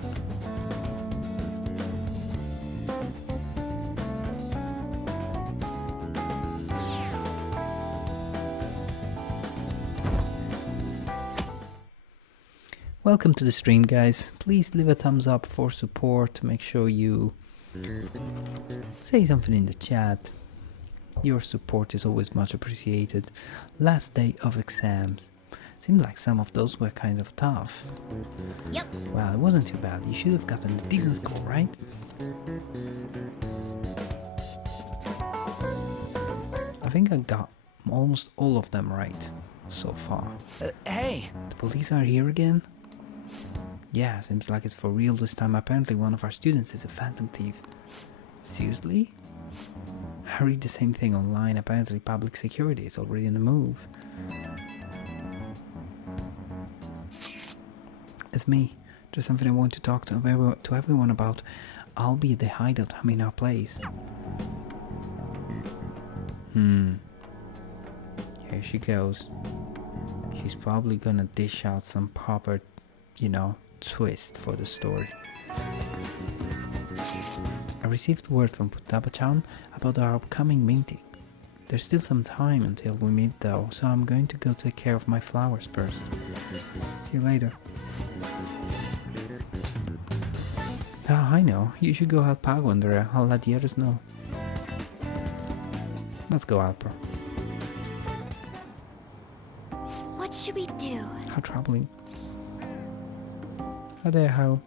Welcome to the stream, guys. Please leave a thumbs up for support. Make sure you say something in the chat. Your support is always much appreciated. Last day of exams. Seemed like some of those were kind of tough. Yep. Well, it wasn't too bad. You should have gotten a decent score, right? I think I got almost all of them right so far. Hey! The police are here again? Yeah, seems like it's for real this time. Apparently one of our students is a phantom thief. Seriously? I read the same thing online. Apparently public security is already in the move. It's me. There's something I want to talk to everyone about. I'll be at the hideout. I'm in our place. Here she goes. She's probably gonna dish out some proper, you know, twist for the story. I received word from Futaba-chan about our upcoming meeting. There's still some time until we meet though, so I'm going to go take care of my flowers first. See you later. Ah, I know. You should go help Pago and I'll let the others know. Let's go, Alper. What should we do? How troubling. Hi there, Haru.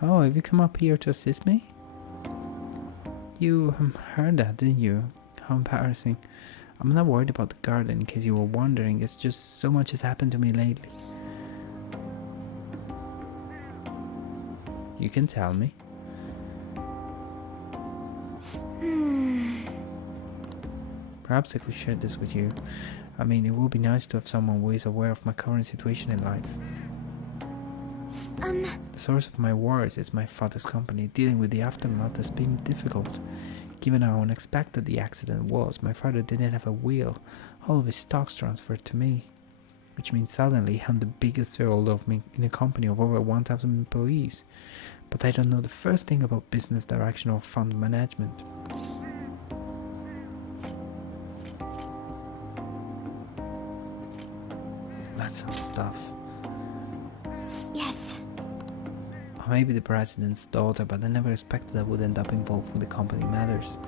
Oh, have you come up here to assist me? You heard that, didn't you? How embarrassing. I'm not worried about the garden, in case you were wondering. It's just so much has happened to me lately. You can tell me. Perhaps I could share this with you. I mean, it would be nice to have someone who is aware of my current situation in life. The source of my worries is my father's company. Dealing with the aftermath has been difficult. Given how unexpected the accident was, my father didn't have a will. All of his stocks transferred to me. Which means suddenly I'm the biggest shareholder in a company of over 1,000 employees. But I don't know the first thing about business direction or fund management. That's some stuff. Yes. Or maybe the president's daughter, but I never expected I would end up involved with the company matters.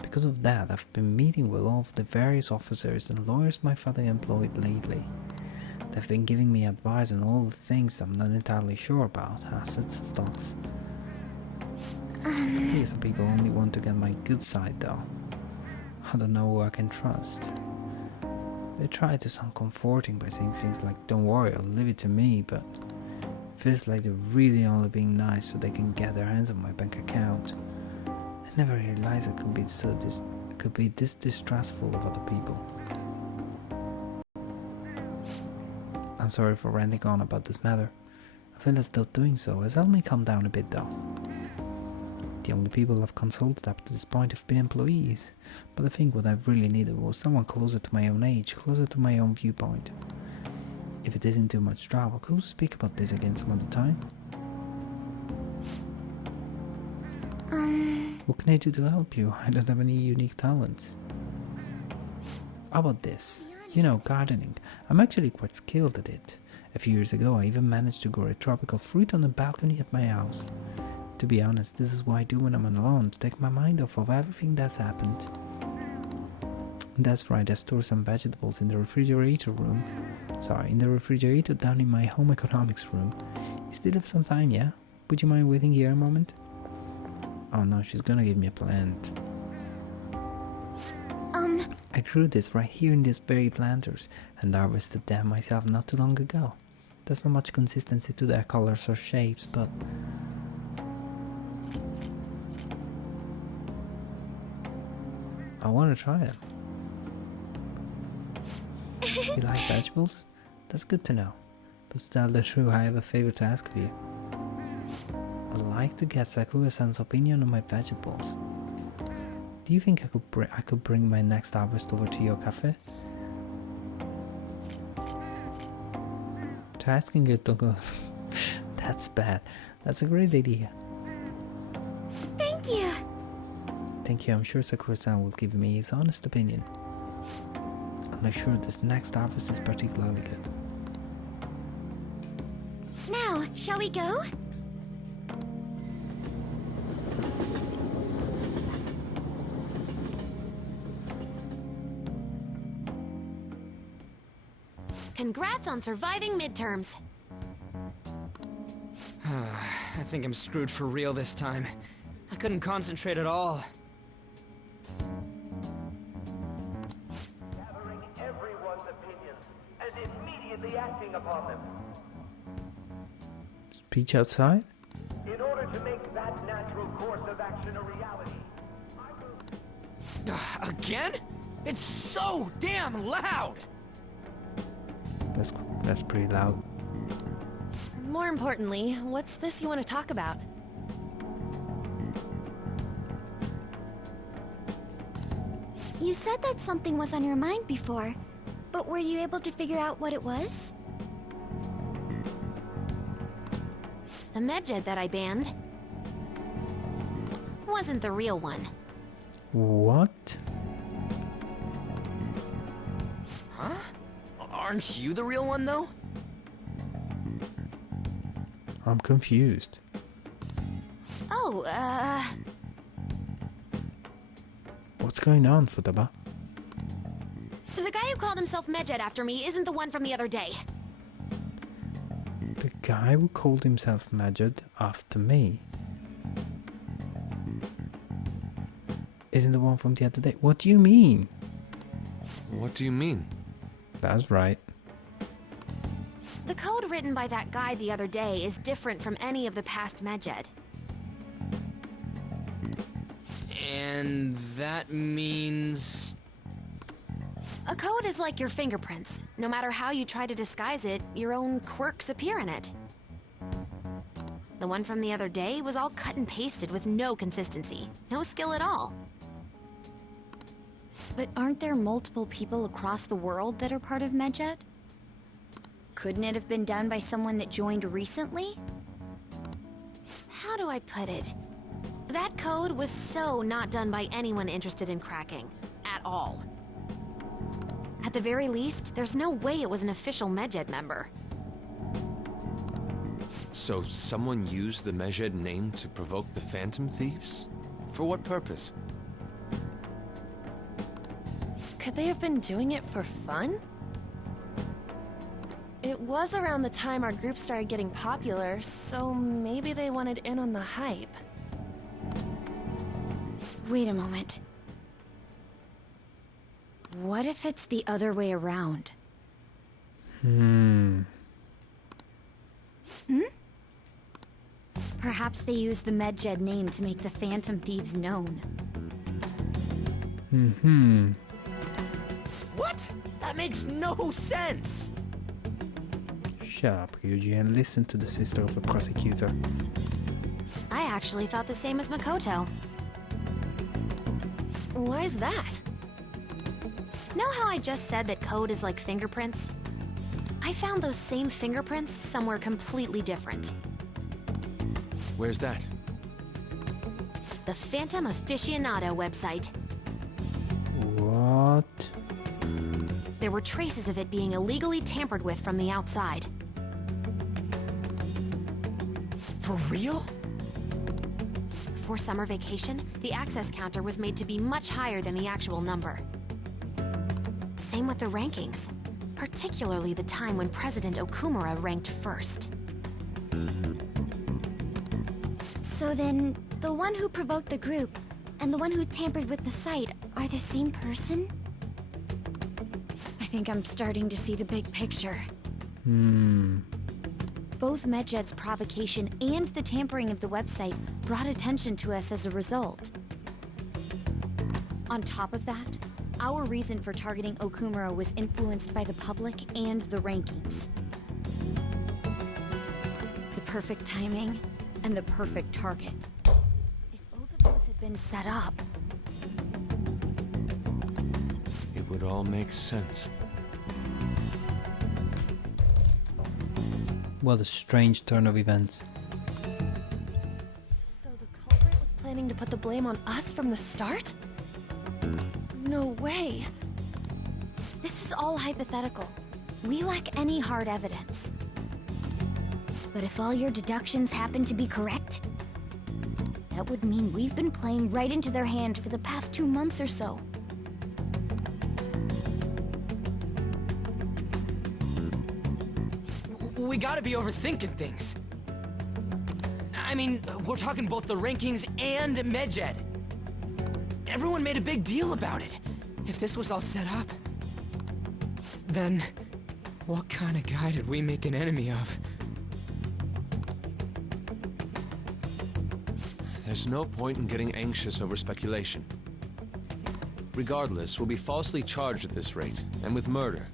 Because of that, I've been meeting with all of the various officers and lawyers my father employed lately. They've been giving me advice on all the things I'm not entirely sure about, assets and stocks. It's clear some people only want to get my good side though. I don't know who I can trust. They try to sound comforting by saying things like, don't worry, I'll leave it to me, but it feels like they're really only being nice so they can get their hands on my bank account. I never realized it could be this distrustful of other people. I'm sorry for ranting on about this matter. I feel as though doing so has helped me calm down a bit though. The only people I've consulted up to this point have been employees, but I think what I've really needed was someone closer to my own age, closer to my own viewpoint. If it isn't too much trouble, could we speak about this again some other time? What can I do to help you? I don't have any unique talents. How about this? You know, gardening. I'm actually quite skilled at it. A few years ago I even managed to grow a tropical fruit on the balcony at my house. To be honest, this is what I do when I'm alone, to take my mind off of everything that's happened. That's right, I store some vegetables in the refrigerator room. Sorry, in the refrigerator down in my home economics room. You still have some time, yeah? Would you mind waiting here a moment? Oh no, she's gonna give me a plant. I grew this right here in these very planters and harvested them myself not too long ago. There's not much consistency to their colors or shapes, but I want to try them. You like vegetables? That's good to know. But to tell the truth, I have a favor to ask of you. I'd like to get Sakura-san's opinion on my vegetables. Do you think I could bring my next harvest over to your cafe? To asking it to go. That's bad. That's a great idea. Thank you. Thank you. I'm sure Sakura-san will give me his honest opinion. I'll make sure this next harvest is particularly good. Now, shall we go? Congrats on surviving midterms. I think I'm screwed for real this time. I couldn't concentrate at all. Gathering everyone's opinions and immediately acting upon them. Speech outside? In order to make that natural course of action a reality. Again? It's so damn loud! That's pretty loud. More importantly, what's this you want to talk about? You said that something was on your mind before, but were you able to figure out what it was? The medjed that I banned wasn't the real one. What? Huh? Aren't you the real one, though? I'm confused. Oh, What's going on, Futaba? the guy who called himself medjed after me isn't the one from the other day. The guy who called himself Majid after me isn't the one from the other day. What do you mean? What do you mean? That's right. The code written by that guy the other day is different from any of the past medjed. And that means... A code is like your fingerprints. No matter how you try to disguise it, your own quirks appear in it. The one from the other day was all cut and pasted with no consistency. No skill at all. But aren't there multiple people across the world that are part of medjed? Couldn't it have been done by someone that joined recently? How do I put it? That code was so not done by anyone interested in cracking. At all. At the very least, there's no way it was an official medjed member. So someone used the Medjed name to provoke the Phantom Thieves? For what purpose? Could they have been doing it for fun? It was around the time our group started getting popular, so maybe they wanted in on the hype. Wait a moment. What if it's the other way around? Hmm? Perhaps they used the medjed name to make the Phantom Thieves known. What? That makes no sense! Shut up, Ryuji, and listen to the sister of a prosecutor. I actually thought the same as Makoto. Why is that? Know how I just said that code is like fingerprints? I found those same fingerprints somewhere completely different. Where's that? The Phantom Aficionado website. What? There were traces of it being illegally tampered with from the outside. For real? For summer vacation, the access counter was made to be much higher than the actual number. Same with the rankings, particularly the time when President Okumura ranked first. So then, the one who provoked the group and the one who tampered with the site are the same person? I think I'm starting to see the big picture. Both medjed's provocation and the tampering of the website brought attention to us as a result. On top of that, Our reason for targeting Okumura was influenced by the public and the rankings. The perfect timing and the perfect target. If both of those had been set up... It would all make sense. What a strange turn of events. So the culprit was planning to put the blame on us from the start? No way. This is all hypothetical. We lack any hard evidence. But if all your deductions happen to be correct, that would mean we've been playing right into their hand for the past 2 months or so. We gotta be overthinking things. I mean, we're talking both the rankings and Medjed. Everyone made a big deal about it. If this was all set up, then what kind of guy did we make an enemy of? There's no point in getting anxious over speculation. Regardless, we'll be falsely charged at this rate, and with murder.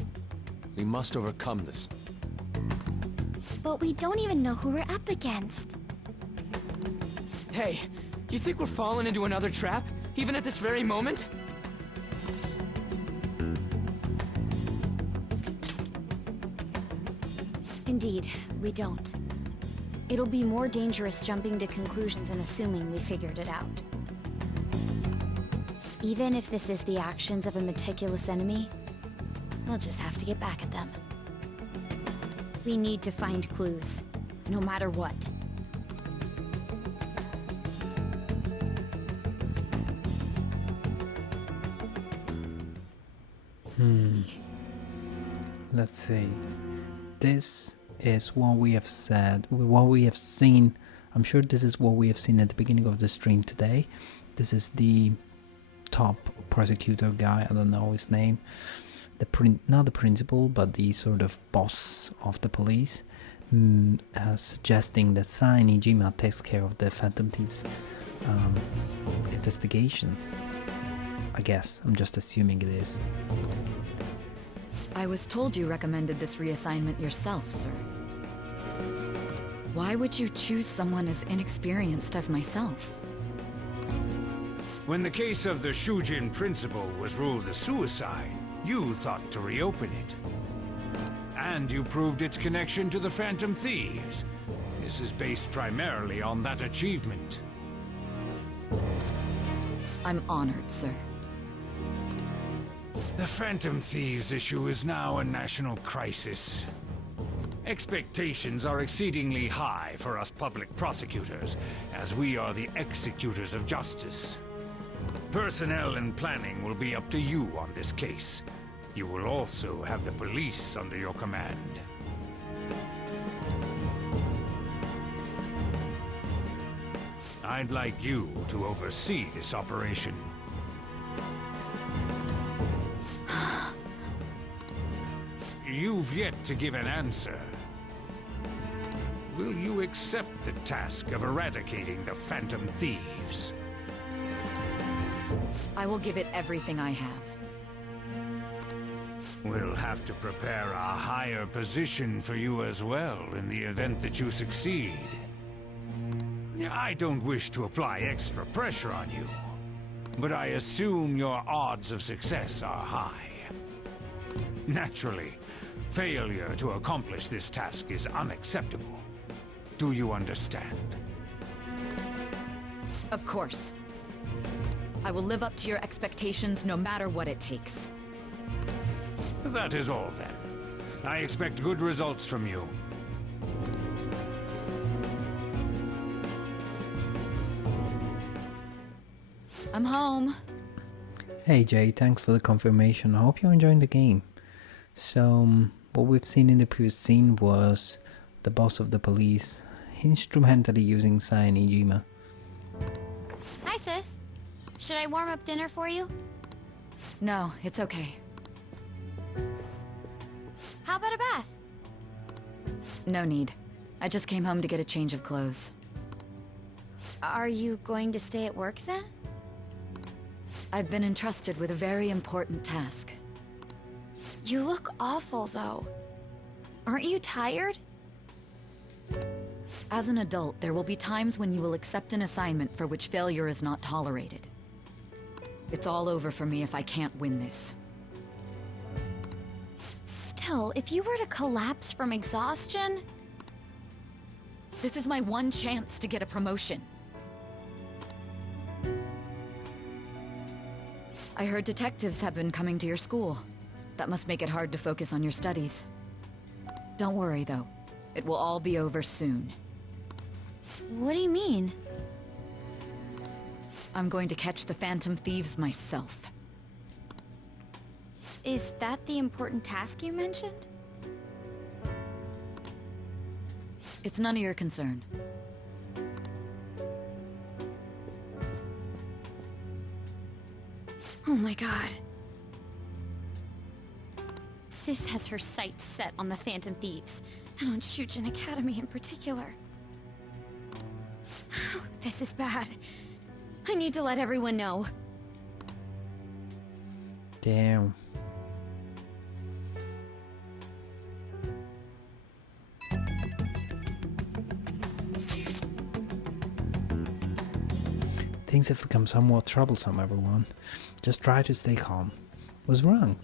We must overcome this. But we don't even know who we're up against. Hey, you think we're falling into another trap, even at this very moment? Indeed, we don't. It'll be more dangerous jumping to conclusions and assuming we figured it out. Even if this is the actions of a meticulous enemy, we'll just have to get back at them. We need to find clues, no matter what. Let's see. This is what we have said, what we have seen. I'm sure this is what we have seen at the beginning of the stream today. This is the top prosecutor guy, I don't know his name. Not the principal, but the sort of boss of the police, suggesting that Sai Nijima takes care of the Phantom Thieves investigation. I guess, I'm just assuming it is. I was told you recommended this reassignment yourself, sir. Why would you choose someone as inexperienced as myself? When the case of the Shujin principal was ruled a suicide, you thought to reopen it. And you proved its connection to the Phantom Thieves. This is based primarily on that achievement. I'm honored, sir. The Phantom Thieves issue is now a national crisis. Expectations are exceedingly high for us public prosecutors, as we are the executors of justice. Personnel and planning will be up to you on this case. You will also have the police under your command. I'd like you to oversee this operation. You've yet to give an answer. Will you accept the task of eradicating the Phantom Thieves? I will give it everything I have. We'll have to prepare a higher position for you as well in the event that you succeed. I don't wish to apply extra pressure on you, but I assume your odds of success are high. Naturally, failure to accomplish this task is unacceptable. Do you understand? Of course. I will live up to your expectations no matter what it takes. That is all then. I expect good results from you. I'm home. Hey Jay, thanks for the confirmation. I hope you're enjoying the game. So, what we've seen in the previous scene was the boss of the police instrumentally using Sai Nijima. Hi, sis. Should I warm up dinner for you? No, it's okay. How about a bath? No need. I just came home to get a change of clothes. Are you going to stay at work then? I've been entrusted with a very important task. You look awful, though. Aren't you tired? As an adult, there will be times when you will accept an assignment for which failure is not tolerated. It's all over for me if I can't win this. Still, if you were to collapse from exhaustion... This is my one chance to get a promotion. I heard detectives have been coming to your school. That must make it hard to focus on your studies. Don't worry, though. It will all be over soon. What do you mean? I'm going to catch the Phantom Thieves myself. Is that the important task you mentioned? It's none of your concern. Oh my god. Sis has her sights set on the Phantom Thieves, and on Shujin Academy in particular. This is bad. I need to let everyone know. Damn. Things have become somewhat troublesome, everyone. Just try to stay calm. What's wrong?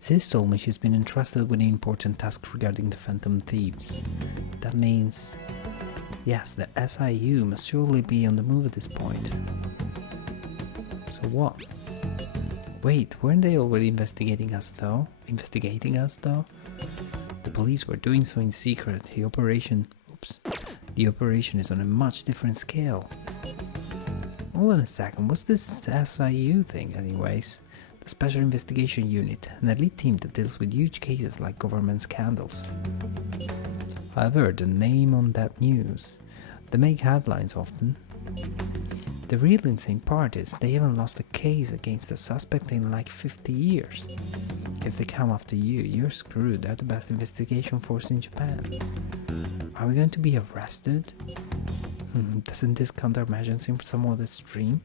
Sis told me she's been entrusted with an important task regarding the Phantom Thieves. That means... yes, the SIU must surely be on the move at this point. So what? Wait, weren't they already investigating us though? The police were doing so in secret. The operation is on a much different scale. Hold on a second, what's this SIU thing anyways? The Special Investigation Unit, an elite team that deals with huge cases like government scandals. However, the name on that news, they make headlines often. The real insane part is they haven't lost a case against a suspect in like 50 years. If they come after you, you're screwed. They're the best investigation force in Japan. Are we going to be arrested? Doesn't this countermeasure seem somewhat extreme?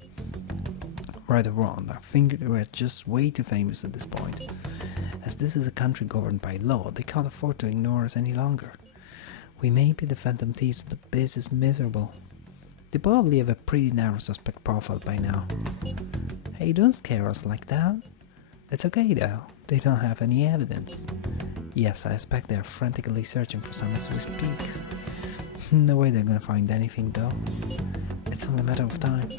Right or wrong, I think we're just way too famous at this point. As this is a country governed by law, they can't afford to ignore us any longer. We may be the Phantom Thieves, but this is miserable. They probably have a pretty narrow suspect profile by now. Hey, don't scare us like that. It's okay though, they don't have any evidence. Yes, I expect they're frantically searching for some as we speak. No way they're gonna find anything though. It's only a matter of time.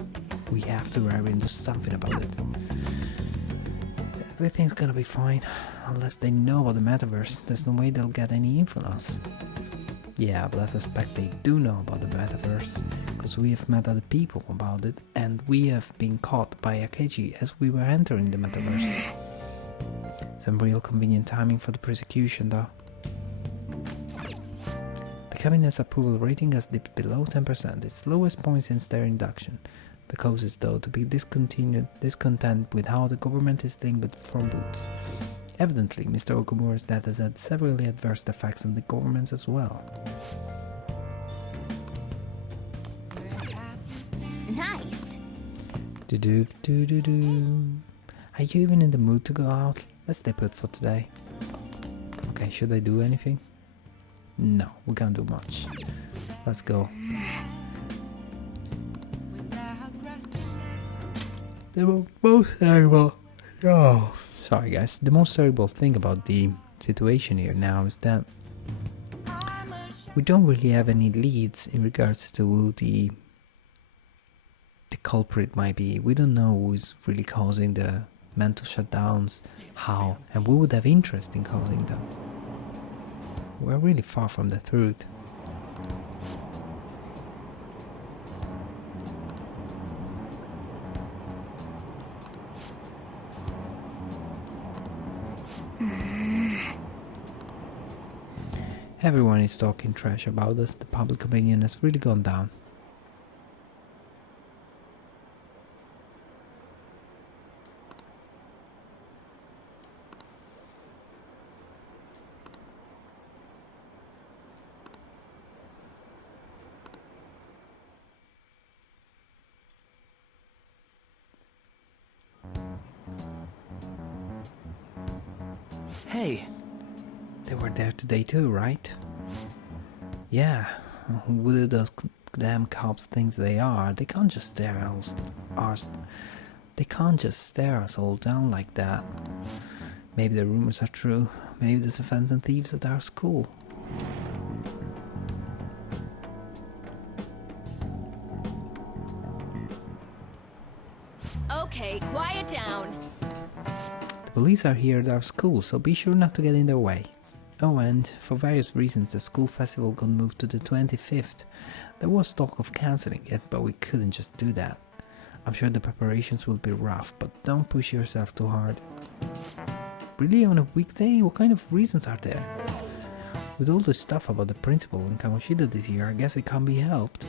We have to hurry and do something about it. Everything's gonna be fine. Unless they know about the metaverse, there's no way they'll get any info on us. Yeah, but I suspect they do know about the metaverse, because we have met other people about it, and we have been caught by Akechi as we were entering the metaverse. Some real convenient timing for the prosecution though. The cabinet's approval rating has dipped below 10%, its lowest point since their induction. The cause is though to be discontent with how the government is dealing with FromBOOT. Evidently, Mr. Okumura's death has had severely adverse effects on the governments as well. Nice. Are you even in the mood to go out? Let's stay put for today. Okay, should I do anything? No, we can't do much. Let's go. They were both terrible. Oh, sorry guys. The most terrible thing about the situation here now is that we don't really have any leads in regards to who the culprit might be. We don't know who's really causing the mental shutdowns, how, and we would have interest in causing them. We're really far from the truth. Everyone is talking trash about us. The public opinion has really gone down. Hey. They were there today too, right? Yeah. Who do those damn cops think they are? They can't just stare us all down like that. Maybe the rumors are true. Maybe there's a phantom thieves at our school. Okay, quiet down. The police are here at our school, so be sure not to get in their way. Oh, and for various reasons, the school festival got moved to the 25th. There was talk of cancelling it, but we couldn't just do that. I'm sure the preparations will be rough, but don't push yourself too hard. Really, on a weekday? What kind of reasons are there? With all this stuff about the principal and Kamoshida this year, I guess it can't be helped.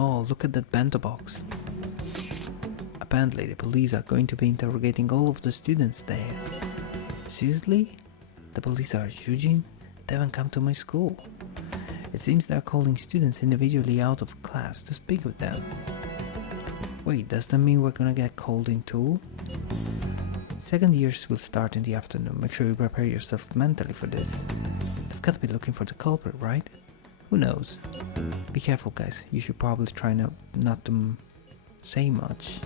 Oh, look at that bento box. Apparently the police are going to be interrogating all of the students there. Seriously? The police are at Eugene? They haven't come to my school. It seems they are calling students individually out of class to speak with them. Wait, does that mean we're gonna get called in too? Second years will start in the afternoon. Make sure you prepare yourself mentally for this. They've got to be looking for the culprit, right? Who knows? Be careful, guys. You should probably try not to say much.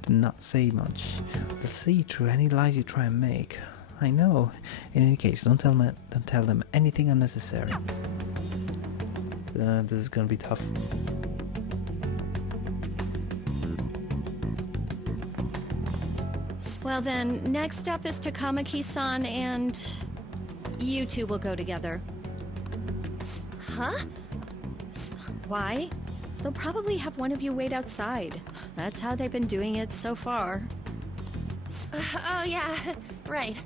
Do not say much. They'll see through any lies you try and make. I know. In any case, don't tell them anything unnecessary. This is gonna be tough. Well then, next up is Takamaki-san and... you two will go together. Huh? Why? They'll probably have one of you wait outside. That's how they've been doing it so far. Oh yeah, right.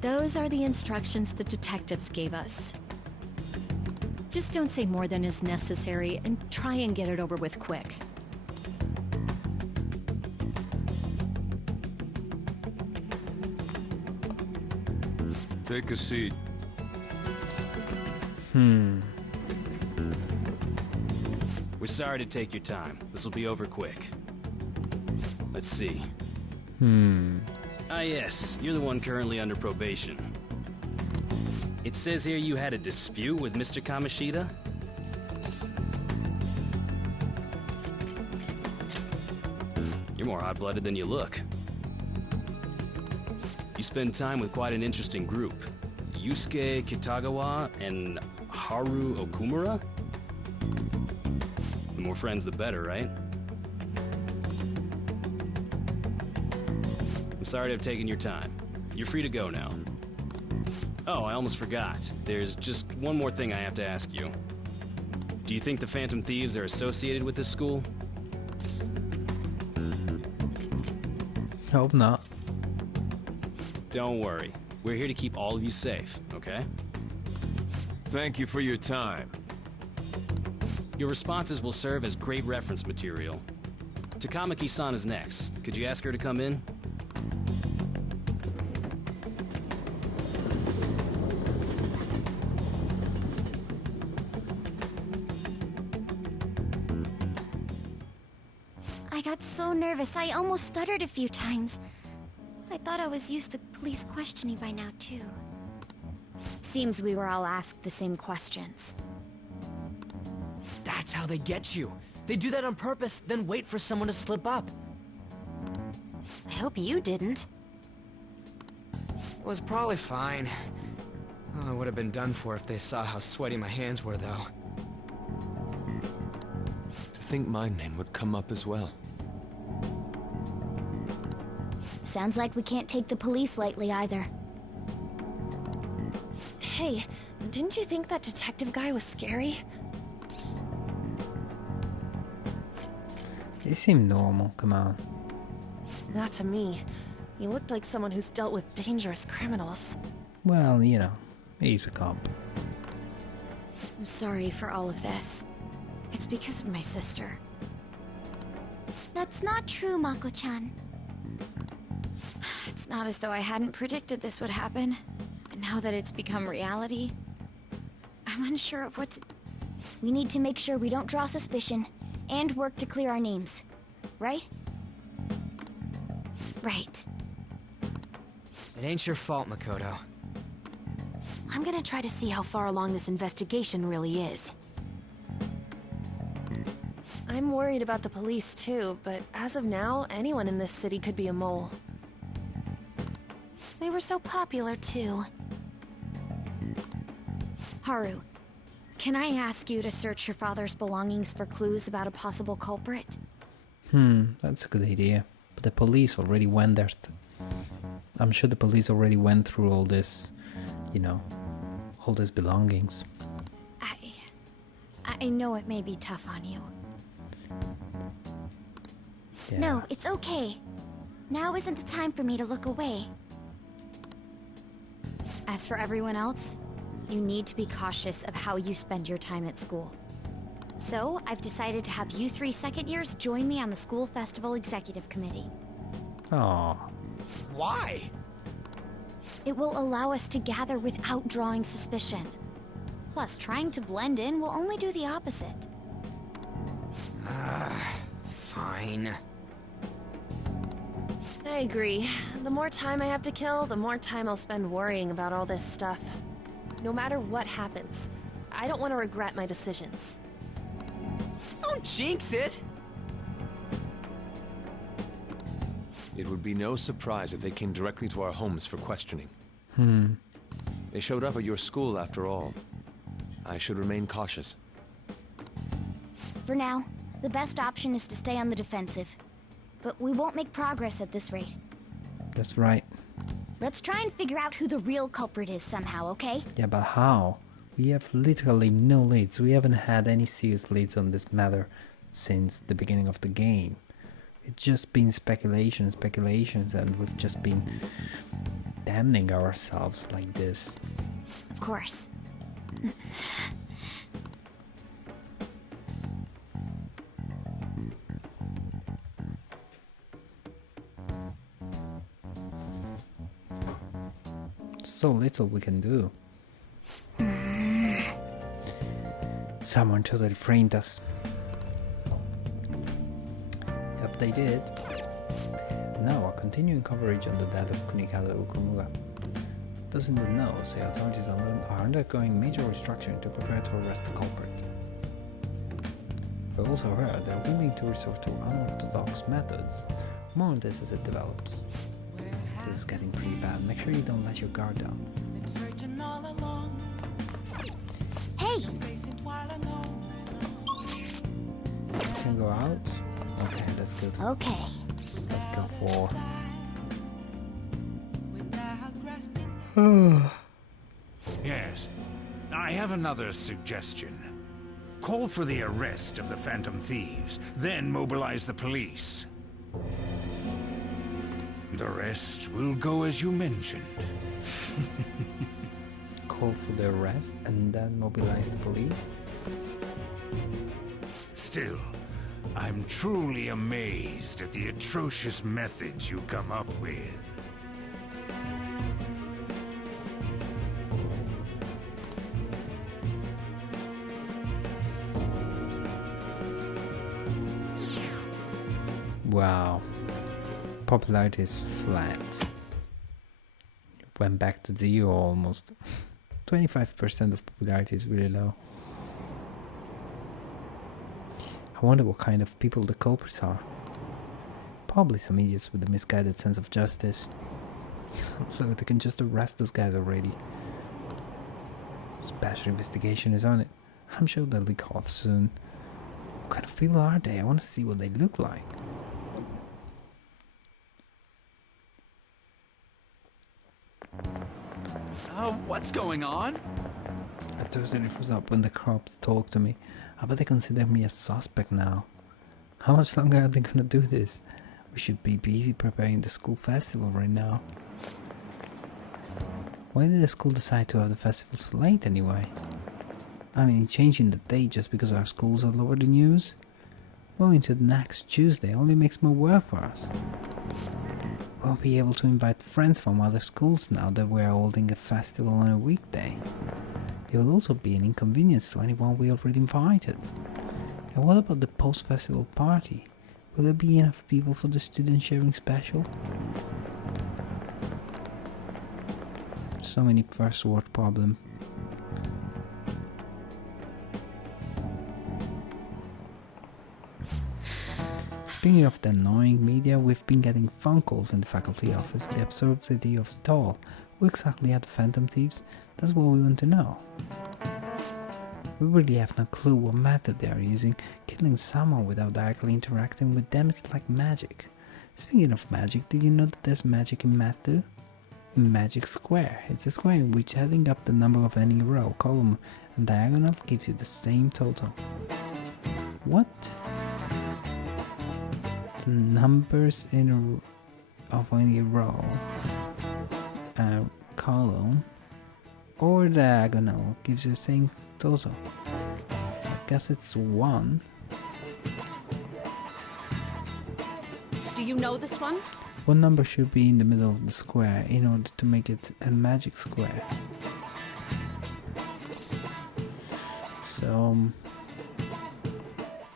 Those are the instructions the detectives gave us. Just don't say more than is necessary and try and get it over with quick. Take a seat. We're sorry to take your time. This will be over quick. Let's see. Ah yes, you're the one currently under probation. It says here you had a dispute with Mr. Kamoshida? You're more hot-blooded than you look. You spend time with quite an interesting group. Yusuke Kitagawa and Haru Okumura? The more friends, the better, right? I'm sorry to have taken your time. You're free to go now. Oh, I almost forgot. There's just one more thing I have to ask you. Do you think the Phantom Thieves are associated with this school? Hope not. Don't worry. We're here to keep all of you safe, okay? Thank you for your time. Your responses will serve as great reference material. Takamaki-san is next. Could you ask her to come in? I got so nervous, I almost stuttered a few times. I thought I was used to police questioning by now, too. Seems we were all asked the same questions. That's how they get you. They do that on purpose, then wait for someone to slip up. I hope you didn't. It was probably fine. Oh, I would have been done for if they saw how sweaty my hands were, though. To think my name would come up as well. Sounds like we can't take the police lightly either. Hey, didn't you think that detective guy was scary? They seem normal, come on. Not to me. You looked like someone who's dealt with dangerous criminals. Well, you know, he's a cop. I'm sorry for all of this. It's because of my sister. That's not true, Mako-chan. It's not as though I hadn't predicted this would happen. And now that it's become reality, I'm unsure of what to... We need to make sure we don't draw suspicion, and work to clear our names. Right? Right. It ain't your fault, Makoto. I'm gonna try to see how far along this investigation really is. I'm worried about the police too, but as of now, anyone in this city could be a mole. We were so popular too. Haru, can I ask you to search your father's belongings for clues about a possible culprit? That's a good idea. But the police already went there. I'm sure the police already went through all this, you know, all these belongings. I know it may be tough on you. Yeah. No, it's okay. Now isn't the time for me to look away. As for everyone else, you need to be cautious of how you spend your time at school. So, I've decided to have you 3 second years join me on the school festival executive committee. Aww. Why? It will allow us to gather without drawing suspicion. Plus, trying to blend in will only do the opposite. Fine. I agree. The more time I have to kill, the more time I'll spend worrying about all this stuff. No matter what happens, I don't want to regret my decisions. Don't jinx it! It would be no surprise if they came directly to our homes for questioning. They showed up at your school after all. I should remain cautious. For now, the best option is to stay on the defensive. But we won't make progress at this rate. That's right. Let's try and figure out who the real culprit is somehow, okay? Yeah, but how? We have literally no leads. We haven't had any serious leads on this matter since the beginning of the game. It's just been speculations, and we've just been damning ourselves like this. Of course. So little we can do. Someone totally framed us. Yep, they did. Now, our continuing coverage on the death of Kunikata Ukumuga. Those in the know say authorities are undergoing major restructuring to prepare to arrest the culprit. We also heard they are willing to resort to unorthodox methods. More on this as it develops. This is getting pretty bad. Make sure you don't let your guard down. Hey! Can go out? Okay, that's good. Okay. Let's go for... Yes, I have another suggestion. Call for the arrest of the Phantom Thieves, then mobilize the police. The rest will go as you mentioned. Call for the arrest and then mobilize the police? Still, I'm truly amazed at the atrocious methods you come up with. Wow. Popularity is flat. Went back to zero almost. 25% of popularity is really low. I wonder what kind of people the culprits are. Probably some idiots with a misguided sense of justice. So they can just arrest those guys already. Special investigation is on it. I'm sure they'll be caught soon. What kind of people are they? I want to see what they look like. What's going on? I totally froze up when the cops talked to me. I bet they consider me a suspect now. How much longer are they gonna do this? We should be busy preparing the school festival right now. Why did the school decide to have the festival so late anyway? I mean, changing the date just because our schools all over the news? Moving to the next Tuesday only makes more work for us. Won't be able to invite friends from other schools now that we're holding a festival on a weekday. It will also be an inconvenience to anyone we already invited. And what about the post-festival party? Will there be enough people for the student sharing special? So many first world problems. Speaking of the annoying media, we've been getting phone calls in the faculty office. The absurdity of it all. Who exactly are the Phantom Thieves? That's what we want to know. We really have no clue what method they are using. Killing someone without directly interacting with them is like magic. Speaking of magic, did you know that there's magic in math too? In Magic Square. It's a square in which adding up the number of any row, column and diagonal gives you the same total. What? The numbers of any row, column or diagonal gives you the same total. I guess it's 1. Do you know this one? What number should be in the middle of the square in order to make it a magic square? So,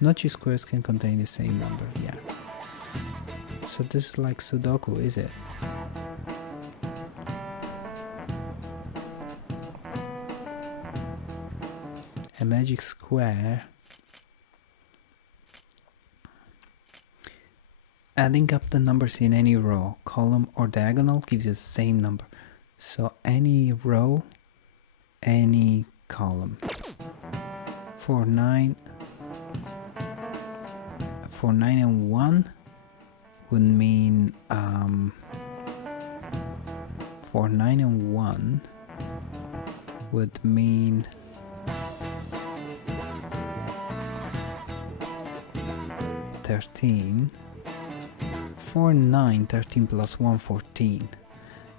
not two squares can contain the same number, yeah. So this is like Sudoku, is it? A magic square. Adding up the numbers in any row, column or diagonal gives you the same number. So any row, any column. For 9 and 1 would mean for 9 and 1 would mean 13. For 9, 13 plus 1, 14.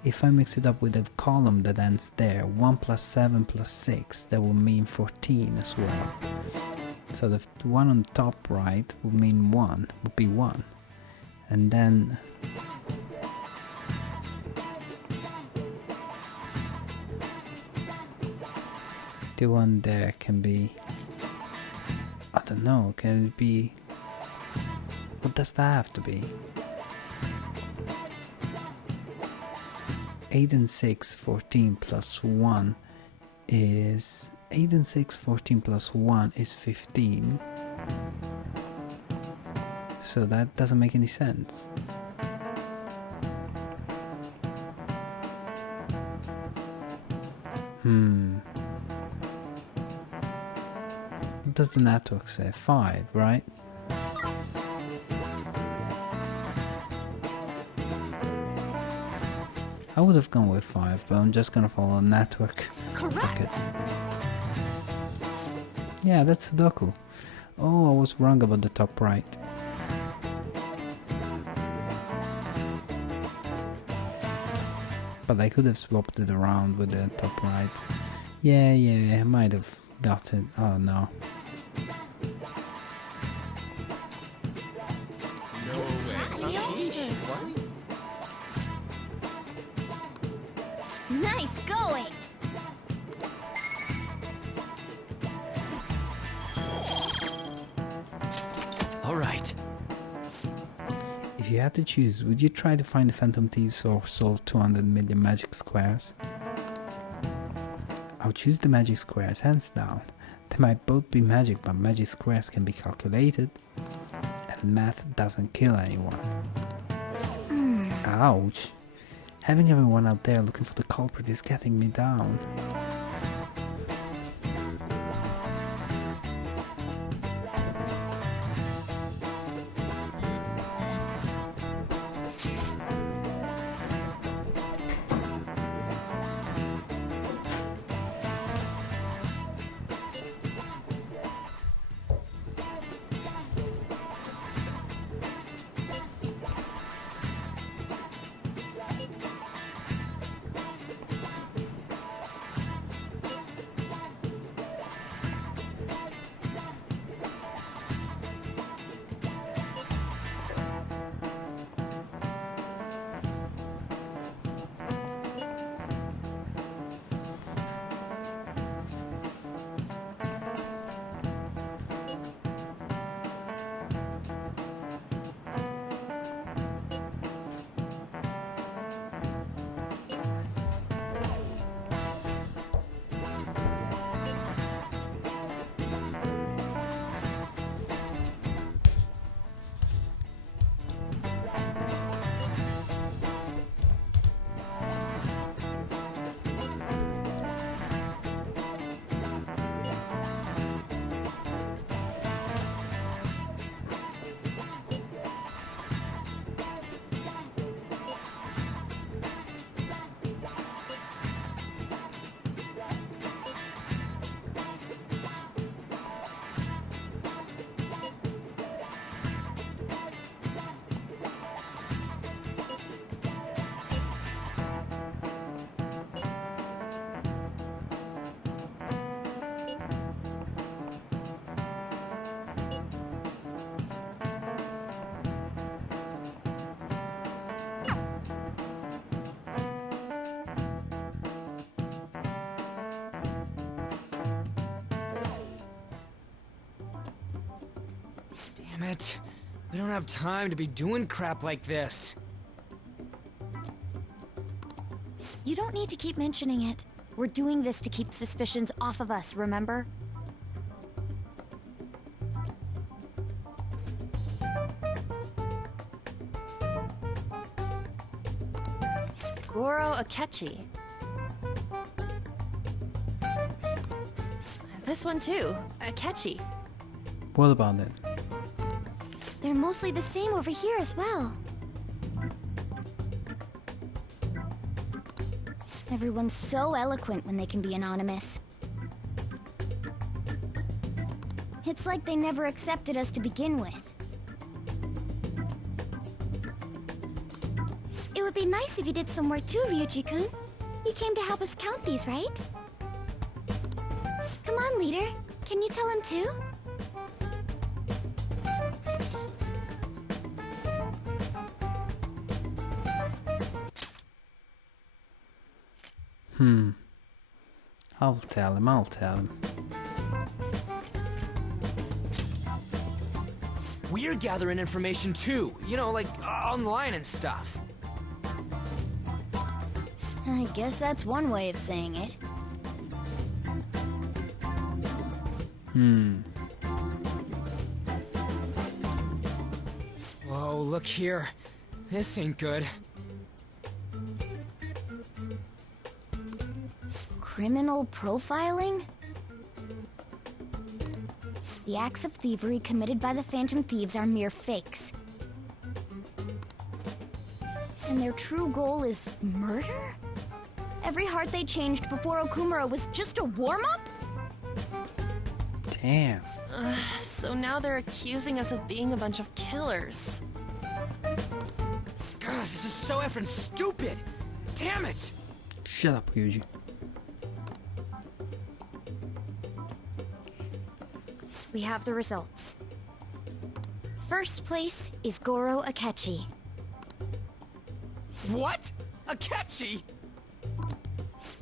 If I mix it up with a column that ends there, 1 plus 7 plus 6, that will mean 14 as well. So the one on top right would mean 1, would be 1. And then the one there can be, I don't know, can it be, what does that have to be? 8 and 6, 14 plus 1 is 8 and 6, 14 plus 1 is 15. So that doesn't make any sense. What does the network say? 5, right? I would have gone with 5, but I'm just gonna follow network. Correct. Yeah, that's Sudoku. Oh, I was wrong about the top right. But I could have swapped it around with the top right. Yeah, I might have got it. Oh no. Nice going! All right. If you had to choose, would you try to find the Phantom Thieves or solve 200 million magic squares? I'll choose the magic squares, hands down. They might both be magic, but magic squares can be calculated. And math doesn't kill anyone. Ouch. Having everyone out there looking for the culprit is getting me down. Damn it. We don't have time to be doing crap like this. You don't need to keep mentioning it. We're doing this to keep suspicions off of us, remember? Goro Akechi. This one too, Akechi. What about it? They're mostly the same over here as well. Everyone's so eloquent when they can be anonymous. It's like they never accepted us to begin with. It would be nice if you did some work too, Ryuji-kun. You came to help us count these, right? Come on, leader. Can you tell him too? I'll tell him. We're gathering information too, you know, like online and stuff. I guess that's one way of saying it. Whoa, look here. This ain't good. Criminal profiling? The acts of thievery committed by the Phantom Thieves are mere fakes. And their true goal is murder? Every heart they changed before Okumura was just a warm-up? Damn. So now they're accusing us of being a bunch of killers. God, this is so effing stupid! Damn it! Shut up, Ryuji. We have the results. First place is Goro Akechi. What? Akechi?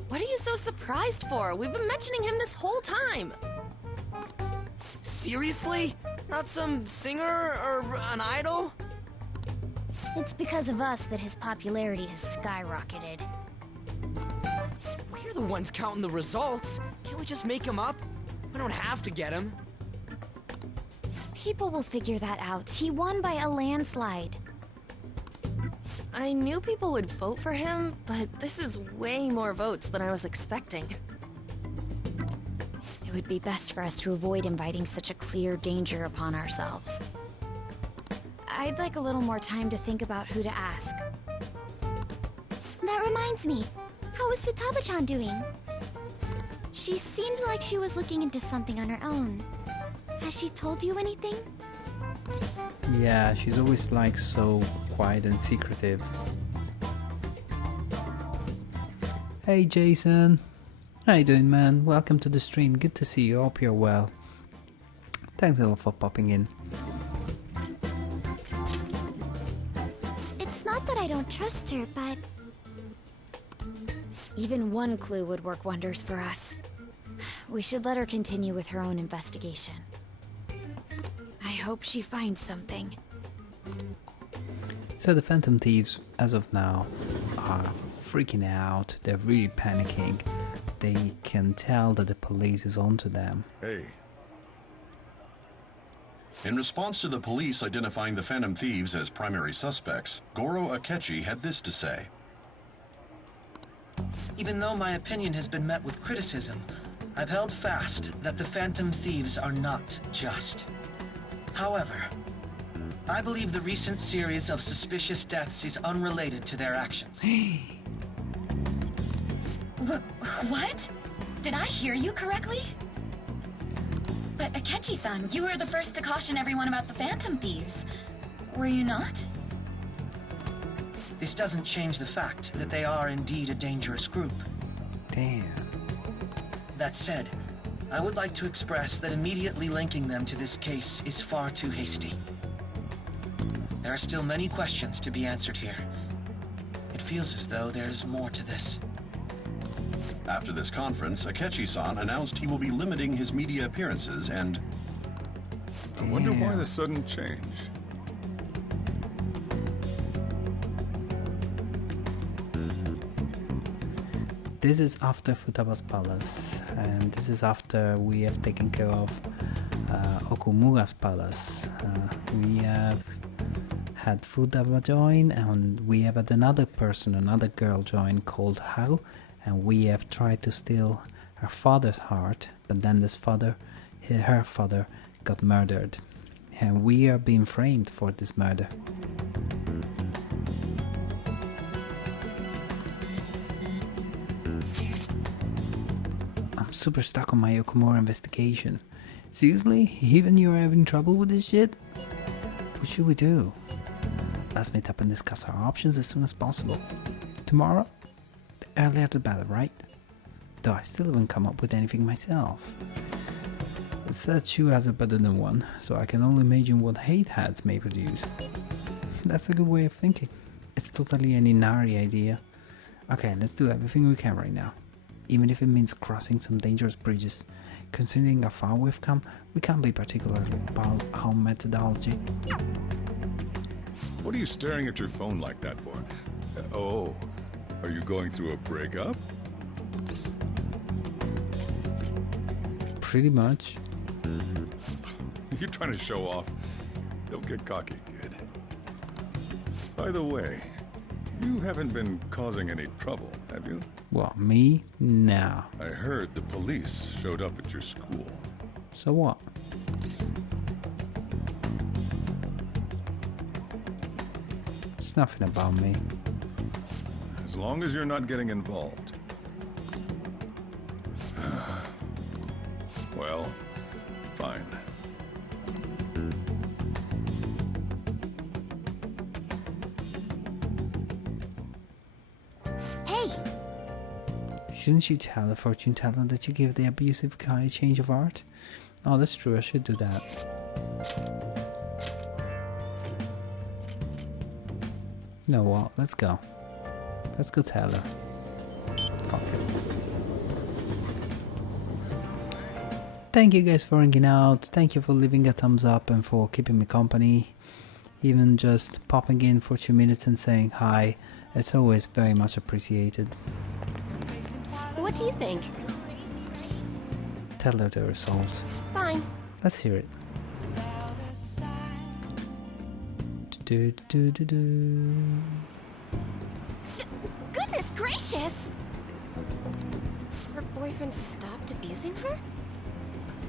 What are you so surprised for? We've been mentioning him this whole time. Seriously? Not some singer or an idol? It's because of us that his popularity has skyrocketed. We're the ones counting the results. Can't we just make him up? We don't have to get him. People will figure that out. He won by a landslide. I knew people would vote for him, but this is way more votes than I was expecting. It would be best for us to avoid inviting such a clear danger upon ourselves. I'd like a little more time to think about who to ask. That reminds me. How is Futaba-chan doing? She seemed like she was looking into something on her own. Has she told you anything? Yeah, she's always like so quiet and secretive. Hey Jason, how you doing, man? Welcome to the stream. Good to see you. Hope you're well. Thanks a lot for popping in. It's not that I don't trust her, but... Even one clue would work wonders for us. We should let her continue with her own investigation. I hope she finds something. So the Phantom Thieves, as of now, are freaking out. They're really panicking. They can tell that the police is onto them. Hey. In response to the police identifying the Phantom Thieves as primary suspects, Goro Akechi had this to say. Even though my opinion has been met with criticism, I've held fast that the Phantom Thieves are not just. However, I believe the recent series of suspicious deaths is unrelated to their actions. What? Did I hear you correctly? But Akechi-san, you were the first to caution everyone about the Phantom Thieves. Were you not? This doesn't change the fact that they are indeed a dangerous group. Damn. That said, I would like to express that immediately linking them to this case is far too hasty. There are still many questions to be answered here. It feels as though there is more to this. After this conference, Akechi-san announced he will be limiting his media appearances and... I wonder why the sudden change. This is after Futaba's palace, and this is after we have taken care of Okumura's palace. We have had Futaba join, and we have had another person, another girl join called Haru, and we have tried to steal her father's heart, but then her father got murdered, and we are being framed for this murder. I'm super stuck on my Okumura investigation. Seriously? Even you're having trouble with this shit? What should we do? Let's meet up and discuss our options as soon as possible. Tomorrow? The earlier the better, right? Though I still haven't come up with anything myself. It said Shu has a better than one, so I can only imagine what hate heads may produce. That's a good way of thinking. It's totally an Inari idea. Okay, let's do everything we can right now. Even if it means crossing some dangerous bridges. Considering how far we've come, we can't be particular about our methodology. What are you staring at your phone like that for? Oh, are you going through a breakup? Pretty much. You're trying to show off. Don't get cocky, kid. By the way, you haven't been causing any trouble, have you? What, me? No. I heard the police showed up at your school. So what? It's nothing about me. As long as you're not getting involved. Well, fine. Hey! Shouldn't you tell the fortune teller that you give the abusive guy a change of heart? Oh, that's true, I should do that. You know what? Let's go. Let's go tell her. Fuck it. Thank you guys for hanging out. Thank you for leaving a thumbs up and for keeping me company. Even just popping in for 2 minutes and saying hi. It's always very much appreciated. What do you think? Tell her the result. Fine. Let's hear it. Do, do, do, do. Goodness gracious! Her boyfriend stopped abusing her?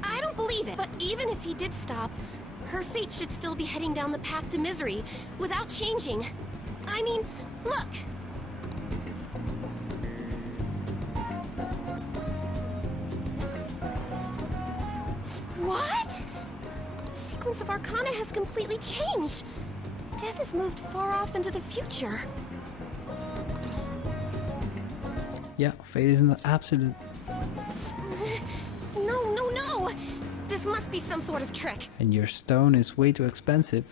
I don't believe it. But even if he did stop, her fate should still be heading down the path to misery without changing. I mean, look! What? The sequence of Arcana has completely changed. Death has moved far off into the future. Yeah, fate is an absolute. No! This must be some sort of trick. And your stone is way too expensive.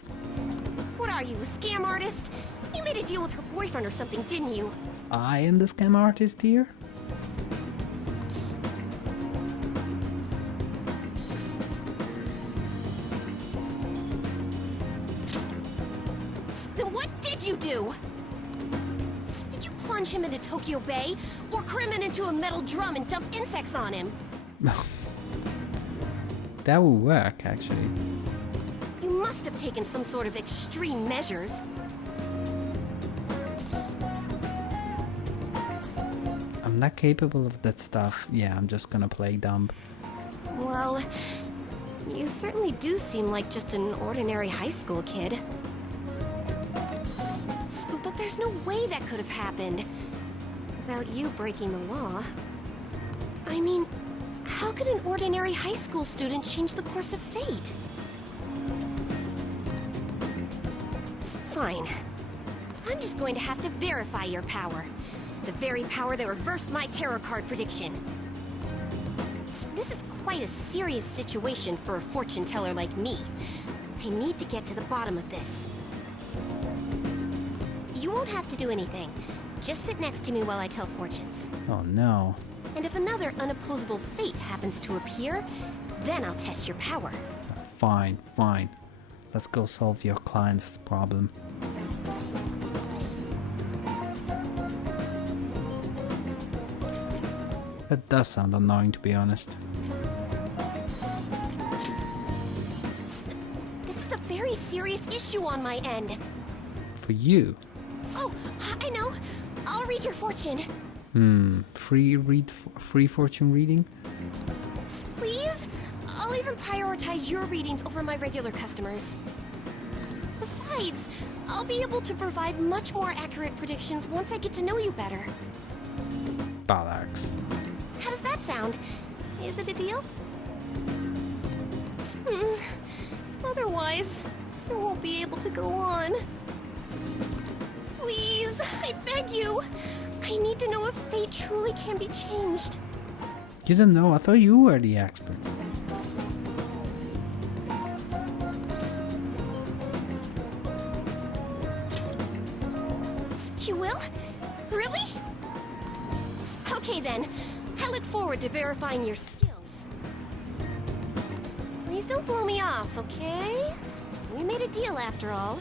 What are you, a scam artist? You made a deal with her boyfriend or something, didn't you? I am the scam artist here? Then what did you do? Did you plunge him into Tokyo Bay? Or cram him into a metal drum and dump insects on him? That will work, actually. You must have taken some sort of extreme measures. I'm not capable of that stuff. Yeah, I'm just gonna play dumb. Well, you certainly do seem like just an ordinary high school kid. But there's no way that could have happened without you breaking the law. I mean, how could an ordinary high school student change the course of fate? Fine. I'm just going to have to verify your power. The very power that reversed my tarot card prediction. This is quite a serious situation for a fortune teller like me. I need to get to the bottom of this. You won't have to do anything. Just sit next to me while I tell fortunes. Oh no. And if another unopposable fate happens to appear, then I'll test your power. Fine, fine. Let's go solve your client's problem. That does sound annoying, to be honest. This is a very serious issue on my end. For you? Oh, I know. I'll read your fortune. Free fortune reading? Please? I'll even prioritize your readings over my regular customers. Besides, I'll be able to provide much more accurate predictions once I get to know you better. Bollocks. How does that sound? Is it a deal? Otherwise, I won't be able to go on. Please, I beg you. I need to know if fate truly can be changed. You don't know? I thought you were the expert. You will? Really? Okay then. I look forward to verifying your skills. Please don't blow me off, okay? We made a deal after all.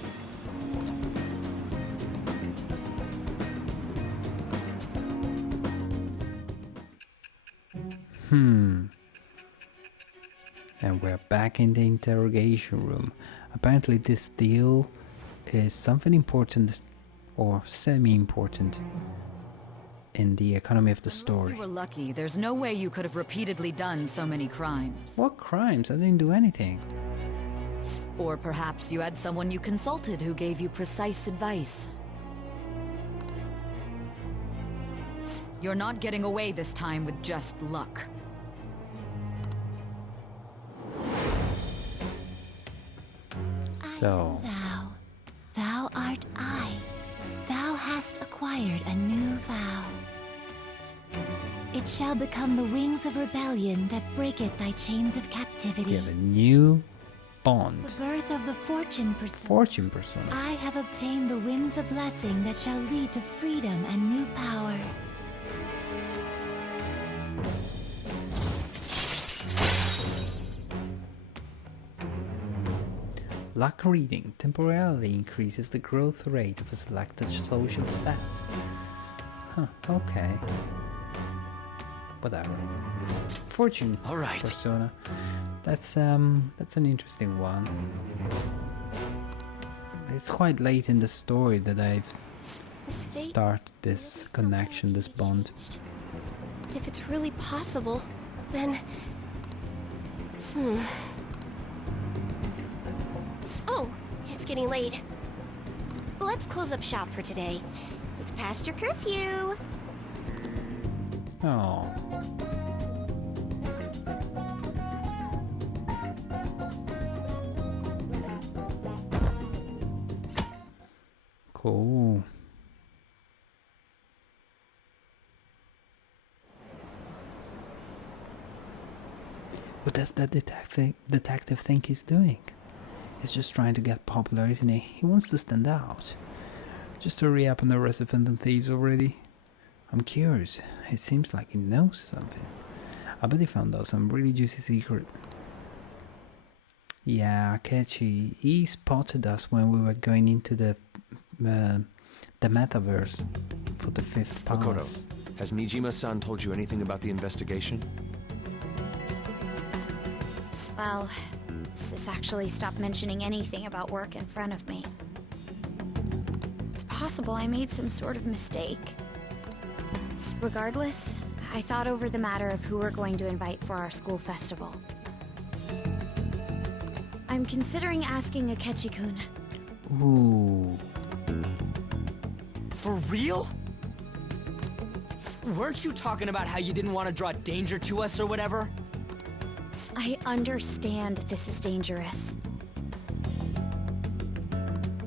And we're back in the interrogation room. Apparently this deal is something important or semi-important in the economy of the story. Unless you were lucky, there's no way you could have repeatedly done so many crimes. What crimes? I didn't do anything. Or perhaps you had someone you consulted who gave you precise advice. You're not getting away this time with just luck. So... Thou art I. Thou hast acquired a new vow. It shall become the wings of rebellion that breaketh thy chains of captivity. You have a new bond. The birth of the fortune persona. Fortune persona. I have obtained the winds of blessing that shall lead to freedom and new power. Luck reading temporarily increases the growth rate of a selected social stat. Huh, okay. Whatever. Fortune persona. That's an interesting one. It's quite late in the story that I've started this connection, this bond. If it's really possible, then... Oh, it's getting late. Let's close up shop for today. It's past your curfew. Oh. Cool. What does that detective think he's doing? He's just trying to get popular, isn't he? He wants to stand out. Just hurry up and arrest the Phantom Thieves already. I'm curious. It seems like he knows something. I bet he found out some really juicy secret. Yeah, Akechi, he spotted us when we were going into the metaverse for the 5th palace. Makoto, has Nijima-san told you anything about the investigation? Well, Sis actually stopped mentioning anything about work in front of me. It's possible I made some sort of mistake. Regardless, I thought over the matter of who we're going to invite for our school festival. I'm considering asking Akechi-kun. Ooh. For real? Weren't you talking about how you didn't want to draw danger to us or whatever? I understand this is dangerous.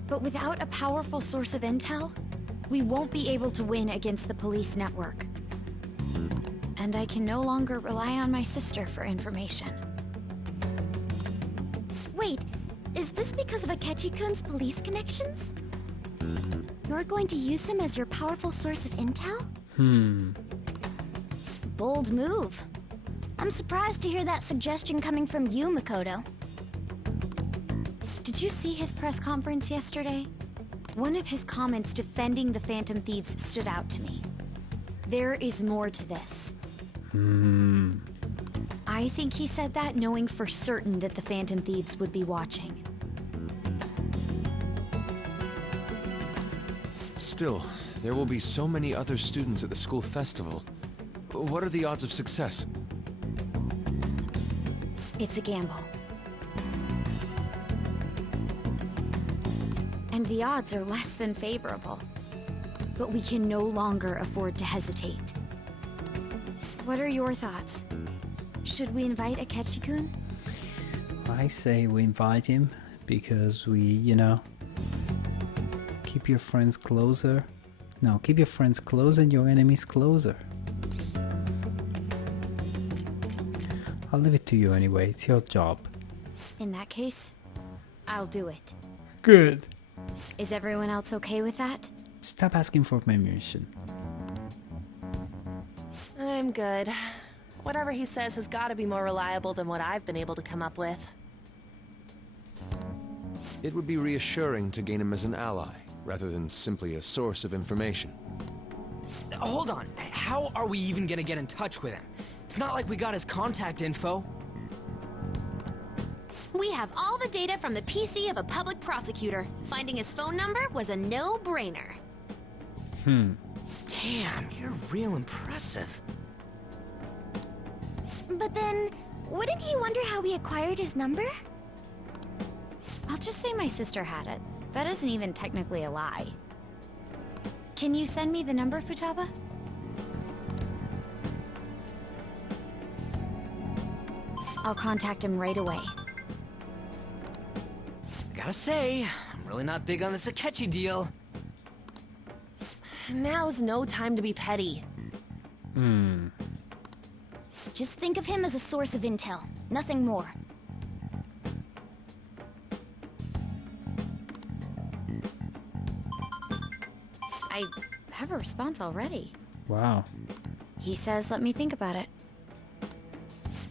But without a powerful source of intel, we won't be able to win against the police network. And I can no longer rely on my sister for information. Wait, is this because of Akechi-kun's police connections? You're going to use him as your powerful source of intel? Bold move. I'm surprised to hear that suggestion coming from you, Makoto. Did you see his press conference yesterday? One of his comments defending the Phantom Thieves stood out to me. There is more to this. I think he said that knowing for certain that the Phantom Thieves would be watching. Still, there will be so many other students at the school festival. What are the odds of success? It's a gamble. And the odds are less than favorable. But we can no longer afford to hesitate. What are your thoughts? Should we invite Akechi-kun? I say we invite him because we, keep your friends closer. No, keep your friends close and your enemies closer. I'll leave it to you anyway, it's your job. In that case, I'll do it. Good. Is everyone else okay with that? Stop asking for permission. I'm good. Whatever he says has got to be more reliable than what I've been able to come up with. It would be reassuring to gain him as an ally, rather than simply a source of information. Hold on. How are we even gonna get in touch with him? It's not like we got his contact info. We have all the data from the PC of a public prosecutor. Finding his phone number was a no-brainer. Damn, you're real impressive. But then, wouldn't he wonder how we acquired his number? I'll just say my sister had it. That isn't even technically a lie. Can you send me the number, Futaba? I'll contact him right away. Gotta say, I'm really not big on this Akechi deal. Now's no time to be petty. Just think of him as a source of intel, nothing more. I have a response already. Wow. He says let me think about it.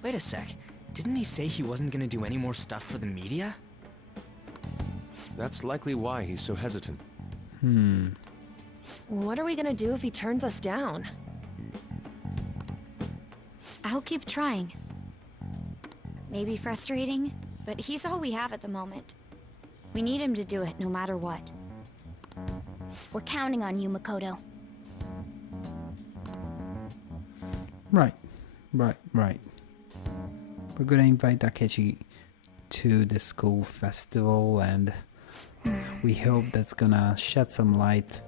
Wait a sec. Didn't he say he wasn't gonna do any more stuff for the media? That's likely why he's so hesitant. What are we gonna do if he turns us down? I'll keep trying. Maybe frustrating, but he's all we have at the moment. We need him to do it no matter what. We're counting on you, Makoto. Right. We're gonna invite Akechi to the school festival, and we hope that's gonna shed some light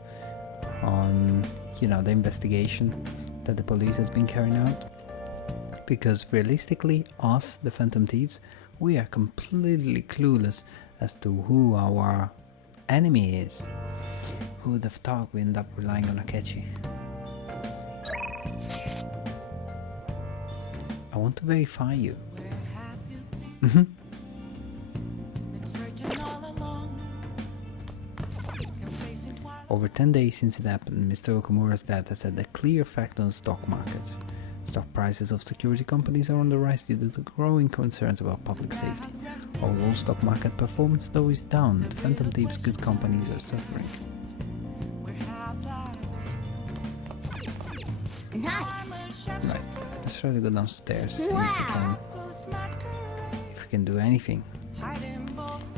on, the investigation that the police has been carrying out. Because realistically, us, the Phantom Thieves, we are completely clueless as to who our enemy is. Who would have thought we end up relying on Akechi? I want to verify you. Over 10 days since it happened, Mr. Okamura's dad has had a clear effect on the stock market. Stock prices of security companies are on the rise due to growing concerns about public safety. Overall stock market performance though is down, the Phantom Thieves' good companies are suffering. Nice. Right, let's try to go downstairs, see if we can do anything.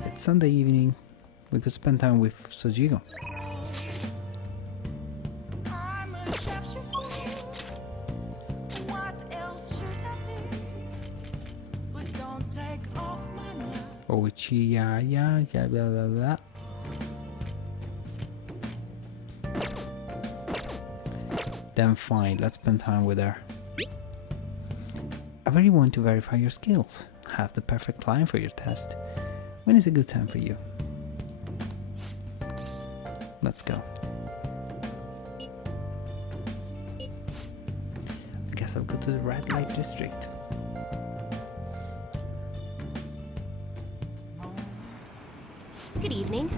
It's Sunday evening, we could spend time with Sojiro. Oichi, yeah, blah blah blah. Then fine, let's spend time with her. I really want to verify your skills. Have the perfect client for your test. When is a good time for you? Let's go. I guess I'll go to the red light district. Good evening.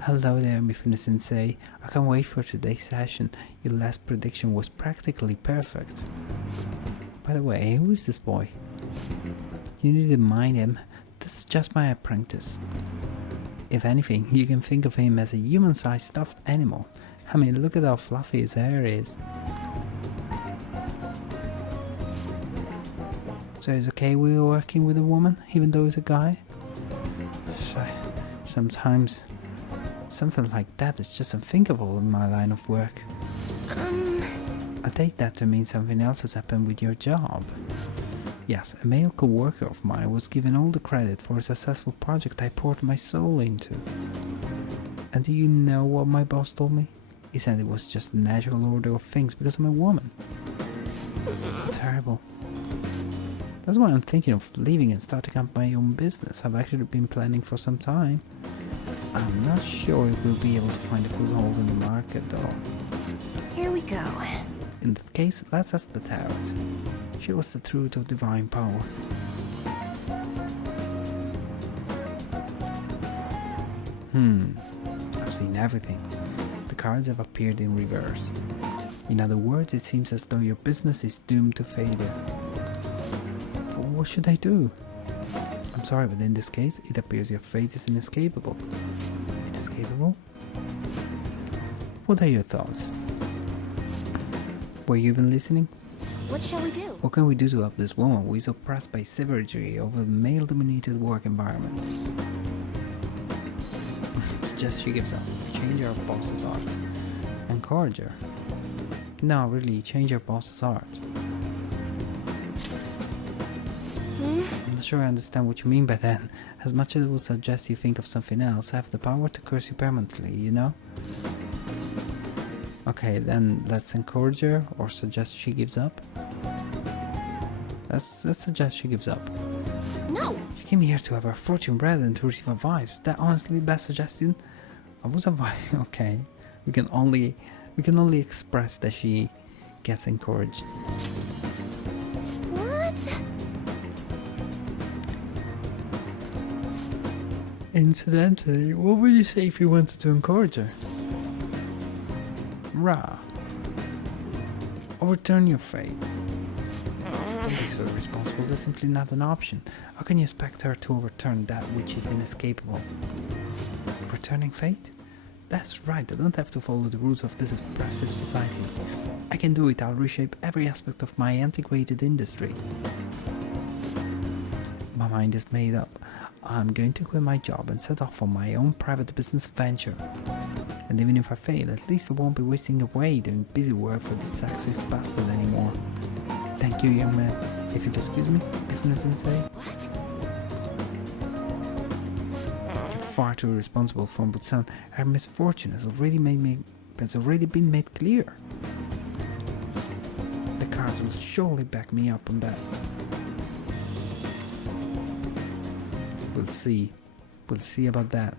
Hello there, Mifune-sensei. I can't wait for today's session. Your last prediction was practically perfect. By the way, who is this boy? You need to mind him. This is just my apprentice. If anything, you can think of him as a human-sized stuffed animal. I mean, look at how fluffy his hair is. So it's okay with working with a woman, even though he's a guy? Sometimes something like that is just unthinkable in my line of work. I take that to mean something else has happened with your job. Yes, a male co-worker of mine was given all the credit for a successful project I poured my soul into. And do you know what my boss told me? He said it was just the natural order of things because I'm a woman. Terrible. That's why I'm thinking of leaving and starting up my own business. I've actually been planning for some time. I'm not sure if we'll be able to find a foothold in the market though. Here we go. In that case, let's ask the tarot. Show us the truth of divine power. I've seen everything. The cards have appeared in reverse. In other words, it seems as though your business is doomed to failure. But what should I do? I'm sorry, but in this case, it appears your fate is inescapable. Inescapable? What are your thoughts? Were you even listening? What shall we do? What can we do to help this woman who is oppressed by savagery of a male-dominated work environment? Just she gives up. Change her boss's heart. Encourage her. No, really, change her boss's heart. I'm not sure I understand what you mean by that. As much as it would suggest you think of something else, I have the power to curse you permanently, you know? Okay, then let's encourage her or suggest she gives up. Let's suggest she gives up. No! She came here to have her fortune read and to receive advice. Is that honestly the best suggestion? I was advice. Okay, we can only express that she gets encouraged. What? Incidentally, what would you say if you wanted to encourage her? Rah. Overturn your fate. Don't be so irresponsible, that's simply not an option. How can you expect her to overturn that which is inescapable? Overturning fate? That's right, I don't have to follow the rules of this oppressive society. I can do it, I'll reshape every aspect of my antiquated industry. My mind is made up. I'm going to quit my job and set off on my own private business venture. And even if I fail, at least I won't be wasting away doing busy work for this sexist bastard anymore. Thank you, young man. If you'll excuse me, Sensei. What? You're far too irresponsible, FromBOOT. Our misfortune has already been made clear. The cards will surely back me up on that. We'll see. We'll see about that.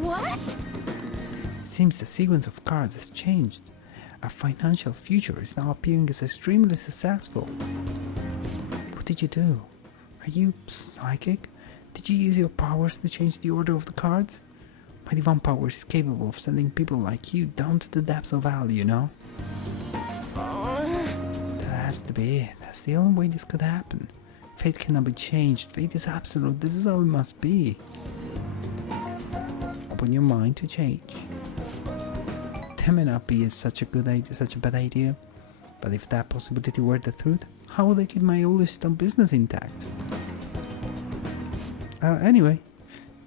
What? It seems the sequence of cards has changed. Our financial future is now appearing as extremely successful. What did you do? Are you psychic? Did you use your powers to change the order of the cards? My divine power is capable of sending people like you down to the depths of hell, you know? That has to be it. That's the only way this could happen. Fate cannot be changed. Fate is absolute. This is how it must be. Open your mind to change. That may not be such a bad idea. But if that possibility were the truth, how would I keep my oldest business intact? Anyway,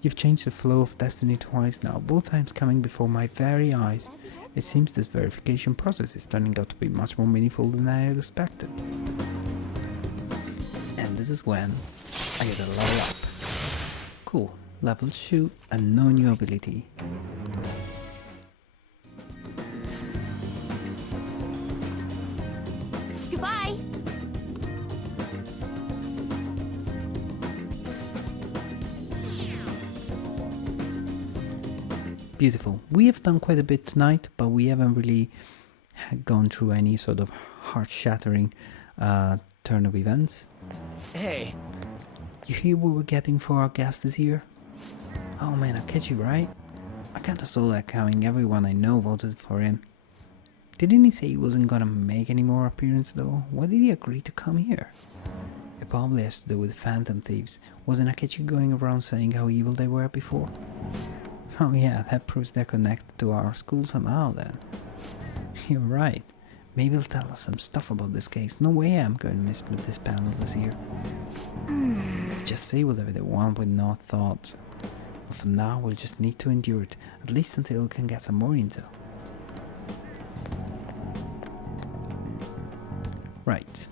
you've changed the flow of destiny twice now, both times coming before my very eyes. It seems this verification process is turning out to be much more meaningful than I had expected. And this is when I get a level up. Cool, level 2 and no new ability. Goodbye! Beautiful. We have done quite a bit tonight, but we haven't really gone through any sort of heart-shattering turn of events. Hey. You hear what we're getting for our guest this year? Oh man, Akechi, right? I kinda saw that coming. Everyone I know voted for him. Didn't he say he wasn't gonna make any more appearances though? Why did he agree to come here? It probably has to do with phantom thieves. Wasn't Akechi going around saying how evil they were before? Oh yeah, that proves they're connected to our school somehow then. You're right. Maybe it'll tell us some stuff about this case. No way I'm going to miss this panel this year. Just say whatever they want with no thoughts. But for now, we'll just need to endure it, at least until we can get some more intel. Right.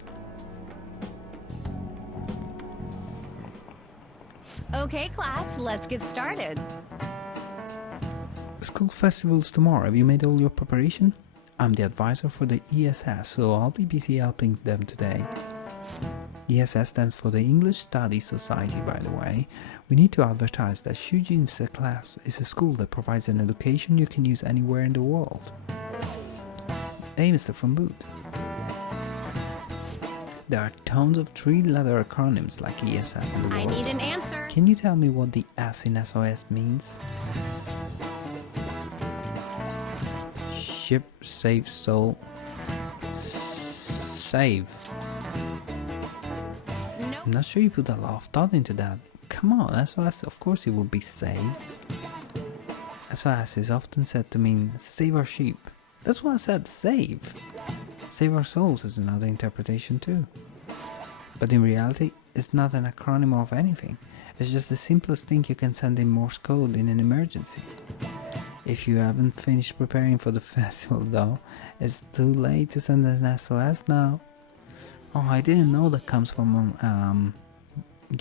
Okay, class, let's get started. School festival's tomorrow. Have you made all your preparation? I'm the advisor for the ESS, so I'll be busy helping them today. ESS stands for the English Studies Society, by the way. We need to advertise that Shujin's class is a school that provides an education you can use anywhere in the world. Hey, Mr. FromBOOT. There are tons of three-letter acronyms like ESS in the world. I need an answer. Can you tell me what the S in SOS means? Ship, save, soul. Save. Nope. I'm not sure you put a lot of thought into that. Come on, SOS, of course it would be save. SOS is often said to mean save our sheep. That's what I said, save. Save our souls is another interpretation too. But in reality, it's not an acronym of anything. It's just the simplest thing you can send in Morse code in an emergency. If you haven't finished preparing for the festival though, it's too late to send an SOS now. Oh, I didn't know that comes from,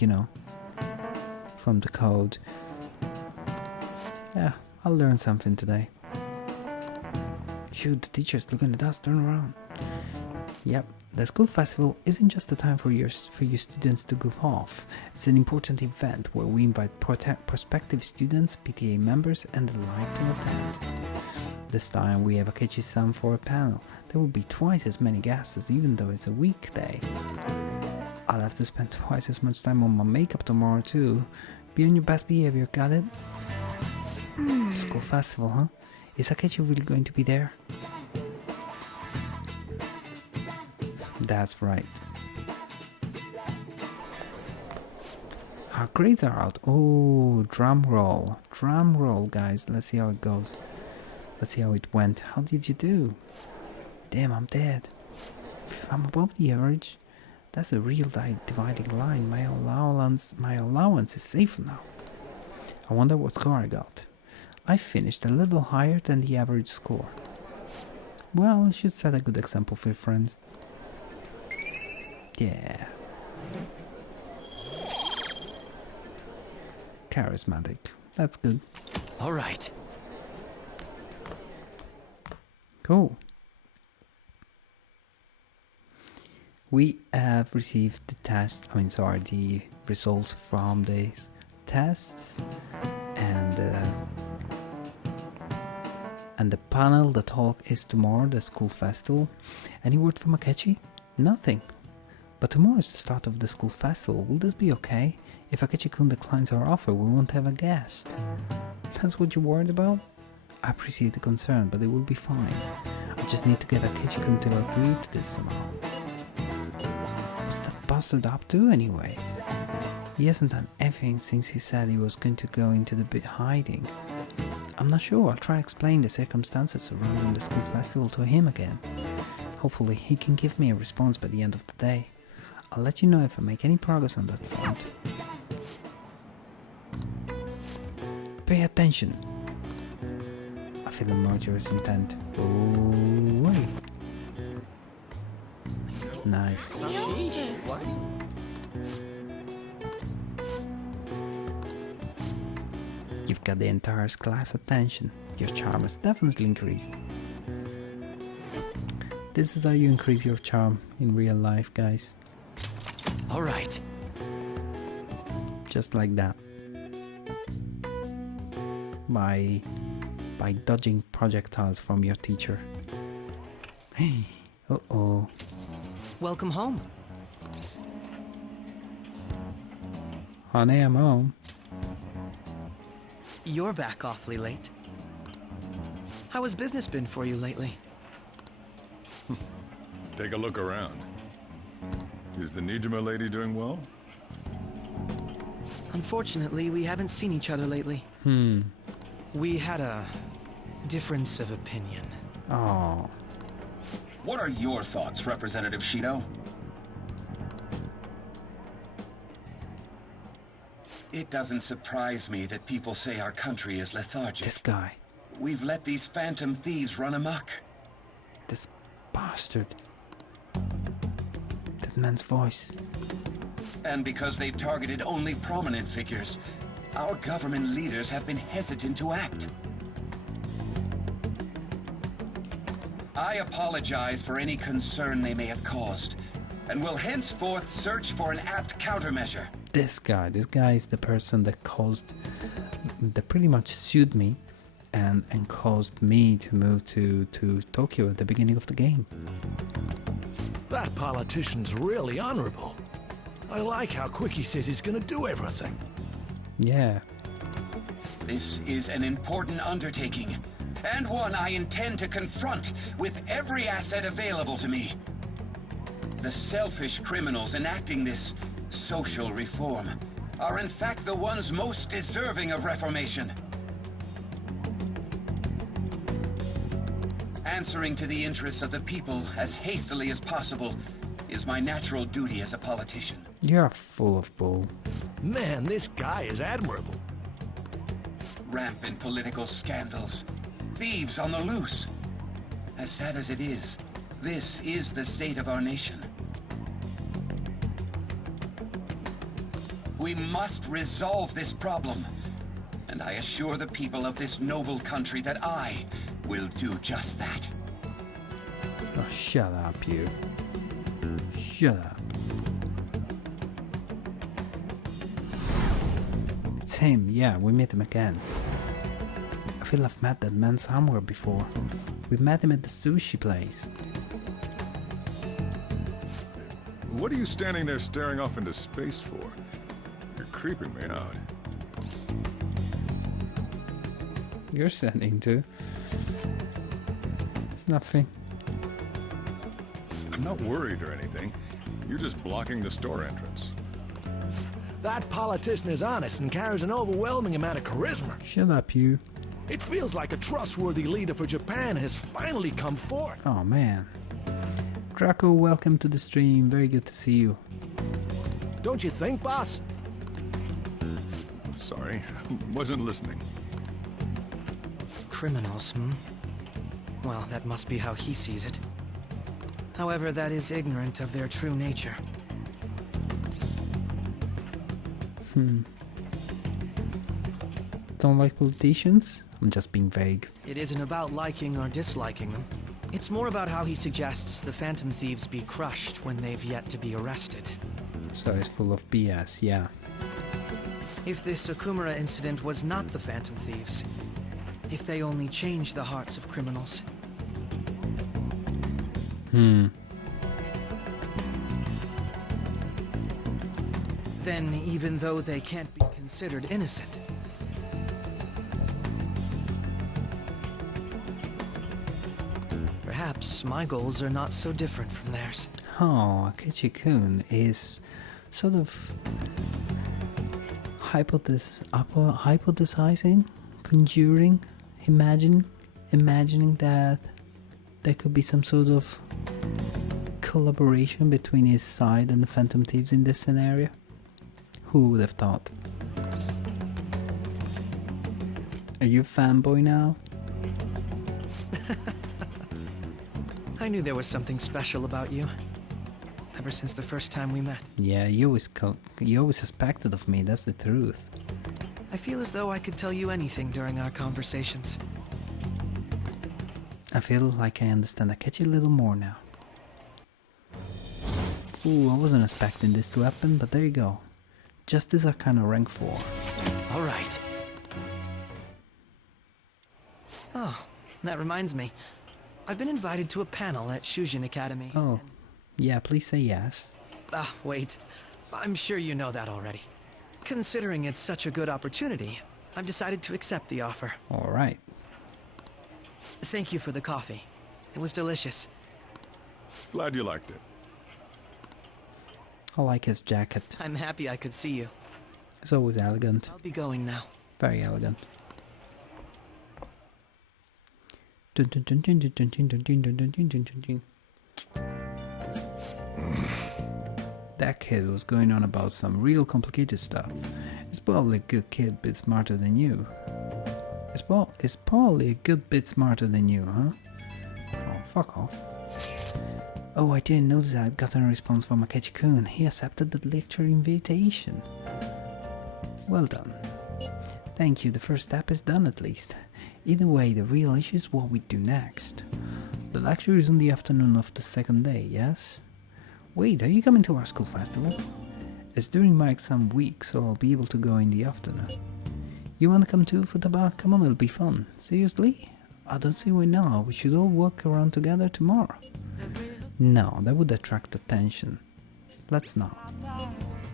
you know, from the code. Yeah, I'll learn something today. Shoot, the teacher's looking at us, turn around. Yep, the school festival isn't just a time for you students to goof off. It's an important event where we invite prospective students, PTA members and the like to attend. This time we have Akechi-san for a panel. There will be twice as many guests even though it's a weekday. I'll have to spend twice as much time on my makeup tomorrow too. Be on your best behavior, got it? School festival, huh? Is Akechi really going to be there? That's right. Our grades are out. Oh, drum roll. Drum roll, guys. Let's see how it goes. Let's see how it went. How did you do? Damn, I'm dead. I'm above the average. That's the real dividing line. My allowance is safe now. I wonder what score I got. I finished a little higher than the average score. Well, you should set a good example for your friends. Yeah. Charismatic. That's good. All right. Cool. We have received the results from these tests and the panel. The talk is tomorrow, the school festival. Any word from Akechi? Nothing. But tomorrow is the start of the school festival. Will this be okay? If Akechi-kun declines our offer, we won't have a guest. That's what you're worried about? I appreciate the concern, but it will be fine. I just need to get Akechi-kun to agree to this somehow. What's that bastard up to anyways? He hasn't done anything since he said he was going to go into the hiding. I'm not sure. I'll try to explain the circumstances surrounding the school festival to him again. Hopefully he can give me a response by the end of the day. I'll let you know if I make any progress on that front. Pay attention. I feel a murderous intent. Oh, wait. Nice. What? You've got the entire class attention. Your charm has definitely increased. This is how you increase your charm in real life, guys. All right. Just like that. By dodging projectiles from your teacher. Hey. Uh-oh. Welcome home. Honey, I'm home. You're back awfully late. How has business been for you lately? Take a look around. Is the Nijima lady doing well? Unfortunately, we haven't seen each other lately. We had a difference of opinion. Oh. What are your thoughts, Representative Shido? It doesn't surprise me that people say our country is lethargic. This guy. We've let these phantom thieves run amok. This bastard. That man's voice. And because they've targeted only prominent figures, our government leaders have been hesitant to act. I apologize for any concern they may have caused, and will henceforth search for an apt countermeasure. This guy is the person that pretty much sued me and caused me to move to Tokyo at the beginning of the game. That politician's really honorable. I like how quick he says he's gonna do everything. Yeah. This is an important undertaking, and one I intend to confront with every asset available to me. The selfish criminals enacting this social reform are in fact the ones most deserving of reformation. Answering to the interests of the people as hastily as possible is my natural duty as a politician. You're full of bull. Man, this guy is admirable. Rampant political scandals, thieves on the loose. As sad as it is, this is the state of our nation. We must resolve this problem, and I assure the people of this noble country that I will do just that. Oh, shut up, you. Shut up. It's him, yeah, we met him again. I feel I've met that man somewhere before. We met him at the sushi place. What are you standing there staring off into space for? You're creeping me out. You're standing too. Nothing. I'm not worried or anything. You're just blocking the store entrance. That politician is honest and carries an overwhelming amount of charisma. Shut up, you. It feels like a trustworthy leader for Japan has finally come forth. Oh man. Draco, welcome to the stream. Very good to see you. Don't you think, boss? Sorry, wasn't listening. Criminals, Well, that must be how he sees it. However, that is ignorant of their true nature. Don't like politicians? I'm just being vague. It isn't about liking or disliking them. It's more about how he suggests the Phantom Thieves be crushed when they've yet to be arrested. So it's full of BS, yeah. If this Okumura incident was not the Phantom Thieves, if they only changed the hearts of criminals. Then, even though they can't be considered innocent, perhaps my goals are not so different from theirs. Oh, Akechi-kun is sort of hypothesizing, conjuring, imagining that there could be some sort of collaboration between his side and the Phantom Thieves in this scenario. Who would have thought? Are you a fanboy now? I knew there was something special about you. Ever since the first time we met. Yeah, you always suspected of me, that's the truth. I feel as though I could tell you anything during our conversations. I feel like I understand Akechi a little more now. Ooh, I wasn't expecting this to happen, but there you go. Justice Arcana rank 4. Alright. Oh, that reminds me. I've been invited to a panel at Shujin Academy. Oh, yeah, please say yes. Ah, wait. I'm sure you know that already. Considering it's such a good opportunity, I've decided to accept the offer. Alright. Thank you for the coffee. It was delicious. Glad you liked it. I like his jacket. I'm happy I could see you. It's always elegant. I'll be going now. Very elegant. That kid was going on about some real complicated stuff. He's probably a good kid, bit smarter than you. It's probably a good bit smarter than you, huh? Oh, fuck off. Oh, I didn't notice I'd gotten a response from Akechi-kun. He accepted the lecture invitation. Well done. Thank you, the first step is done at least. Either way, the real issue is what we do next. The lecture is on the afternoon of the second day, yes? Wait, are you coming to our school festival? It's during my exam week, so I'll be able to go in the afternoon. You wanna come too, Futaba? Come on, it'll be fun. Seriously? I don't see why not. We should all work around together tomorrow. No, that would attract attention. Let's not.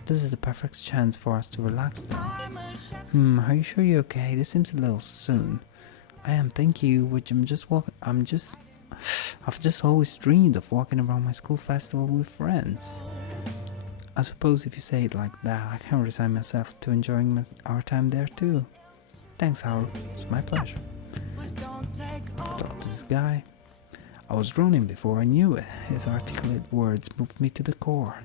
This is the perfect chance for us to relax though. Are you sure you're okay? This seems a little soon. I am, thank you, which I've just always dreamed of walking around my school festival with friends. I suppose if you say it like that, I can resign myself to enjoying our time there too. Thanks, Haru. It's my pleasure. Talk to this guy. I was drawn in before I knew it. His articulate words moved me to the core.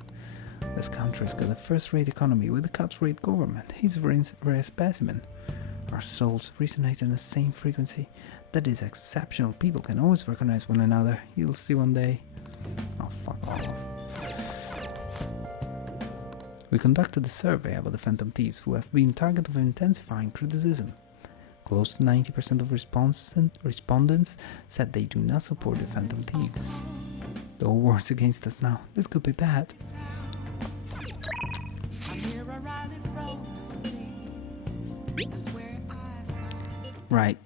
This country's got a first-rate economy with a cut-rate government. He's a rare specimen. Our souls resonate on the same frequency. That is exceptional. People can always recognize one another. You'll see one day. Oh, fuck off. We conducted a survey about the Phantom Thieves, who have been target of intensifying criticism. Close to 90% of respondents said they do not support the Phantom Thieves. The whole world's against us now. This could be bad. Right.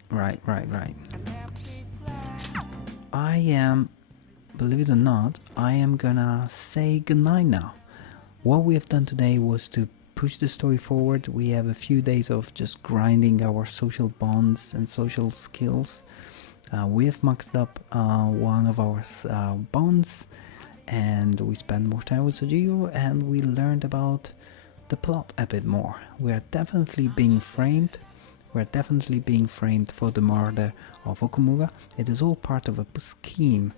Believe it or not, I am gonna say goodnight now. What we have done today was to push the story forward. We have a few days of just grinding our social bonds and social skills. We have maxed up one of our bonds, and we spent more time with Sojiro, and we learned about the plot a bit more. We are definitely being framed. We're definitely being framed for the murder of Okumura. It is all part of a scheme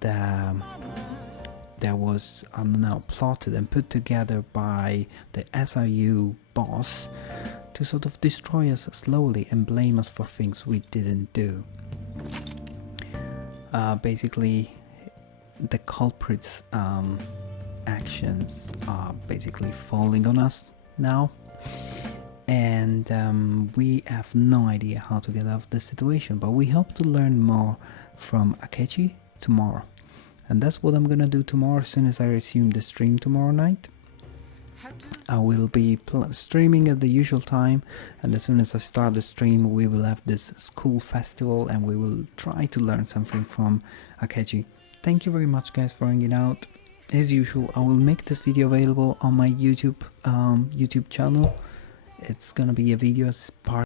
that was, I don't know, plotted and put together by the SIU boss to sort of destroy us slowly and blame us for things we didn't do. Basically, the culprits' actions are basically falling on us now. And we have no idea how to get out of this situation, but we hope to learn more from Akechi tomorrow. And that's what I'm gonna do tomorrow as soon as I resume the stream tomorrow night. I will be streaming at the usual time, and as soon as I start the stream we will have this school festival and we will try to learn something from Akechi. Thank you very much guys for hanging out. As usual, I will make this video available on my YouTube channel. It's gonna be a video as part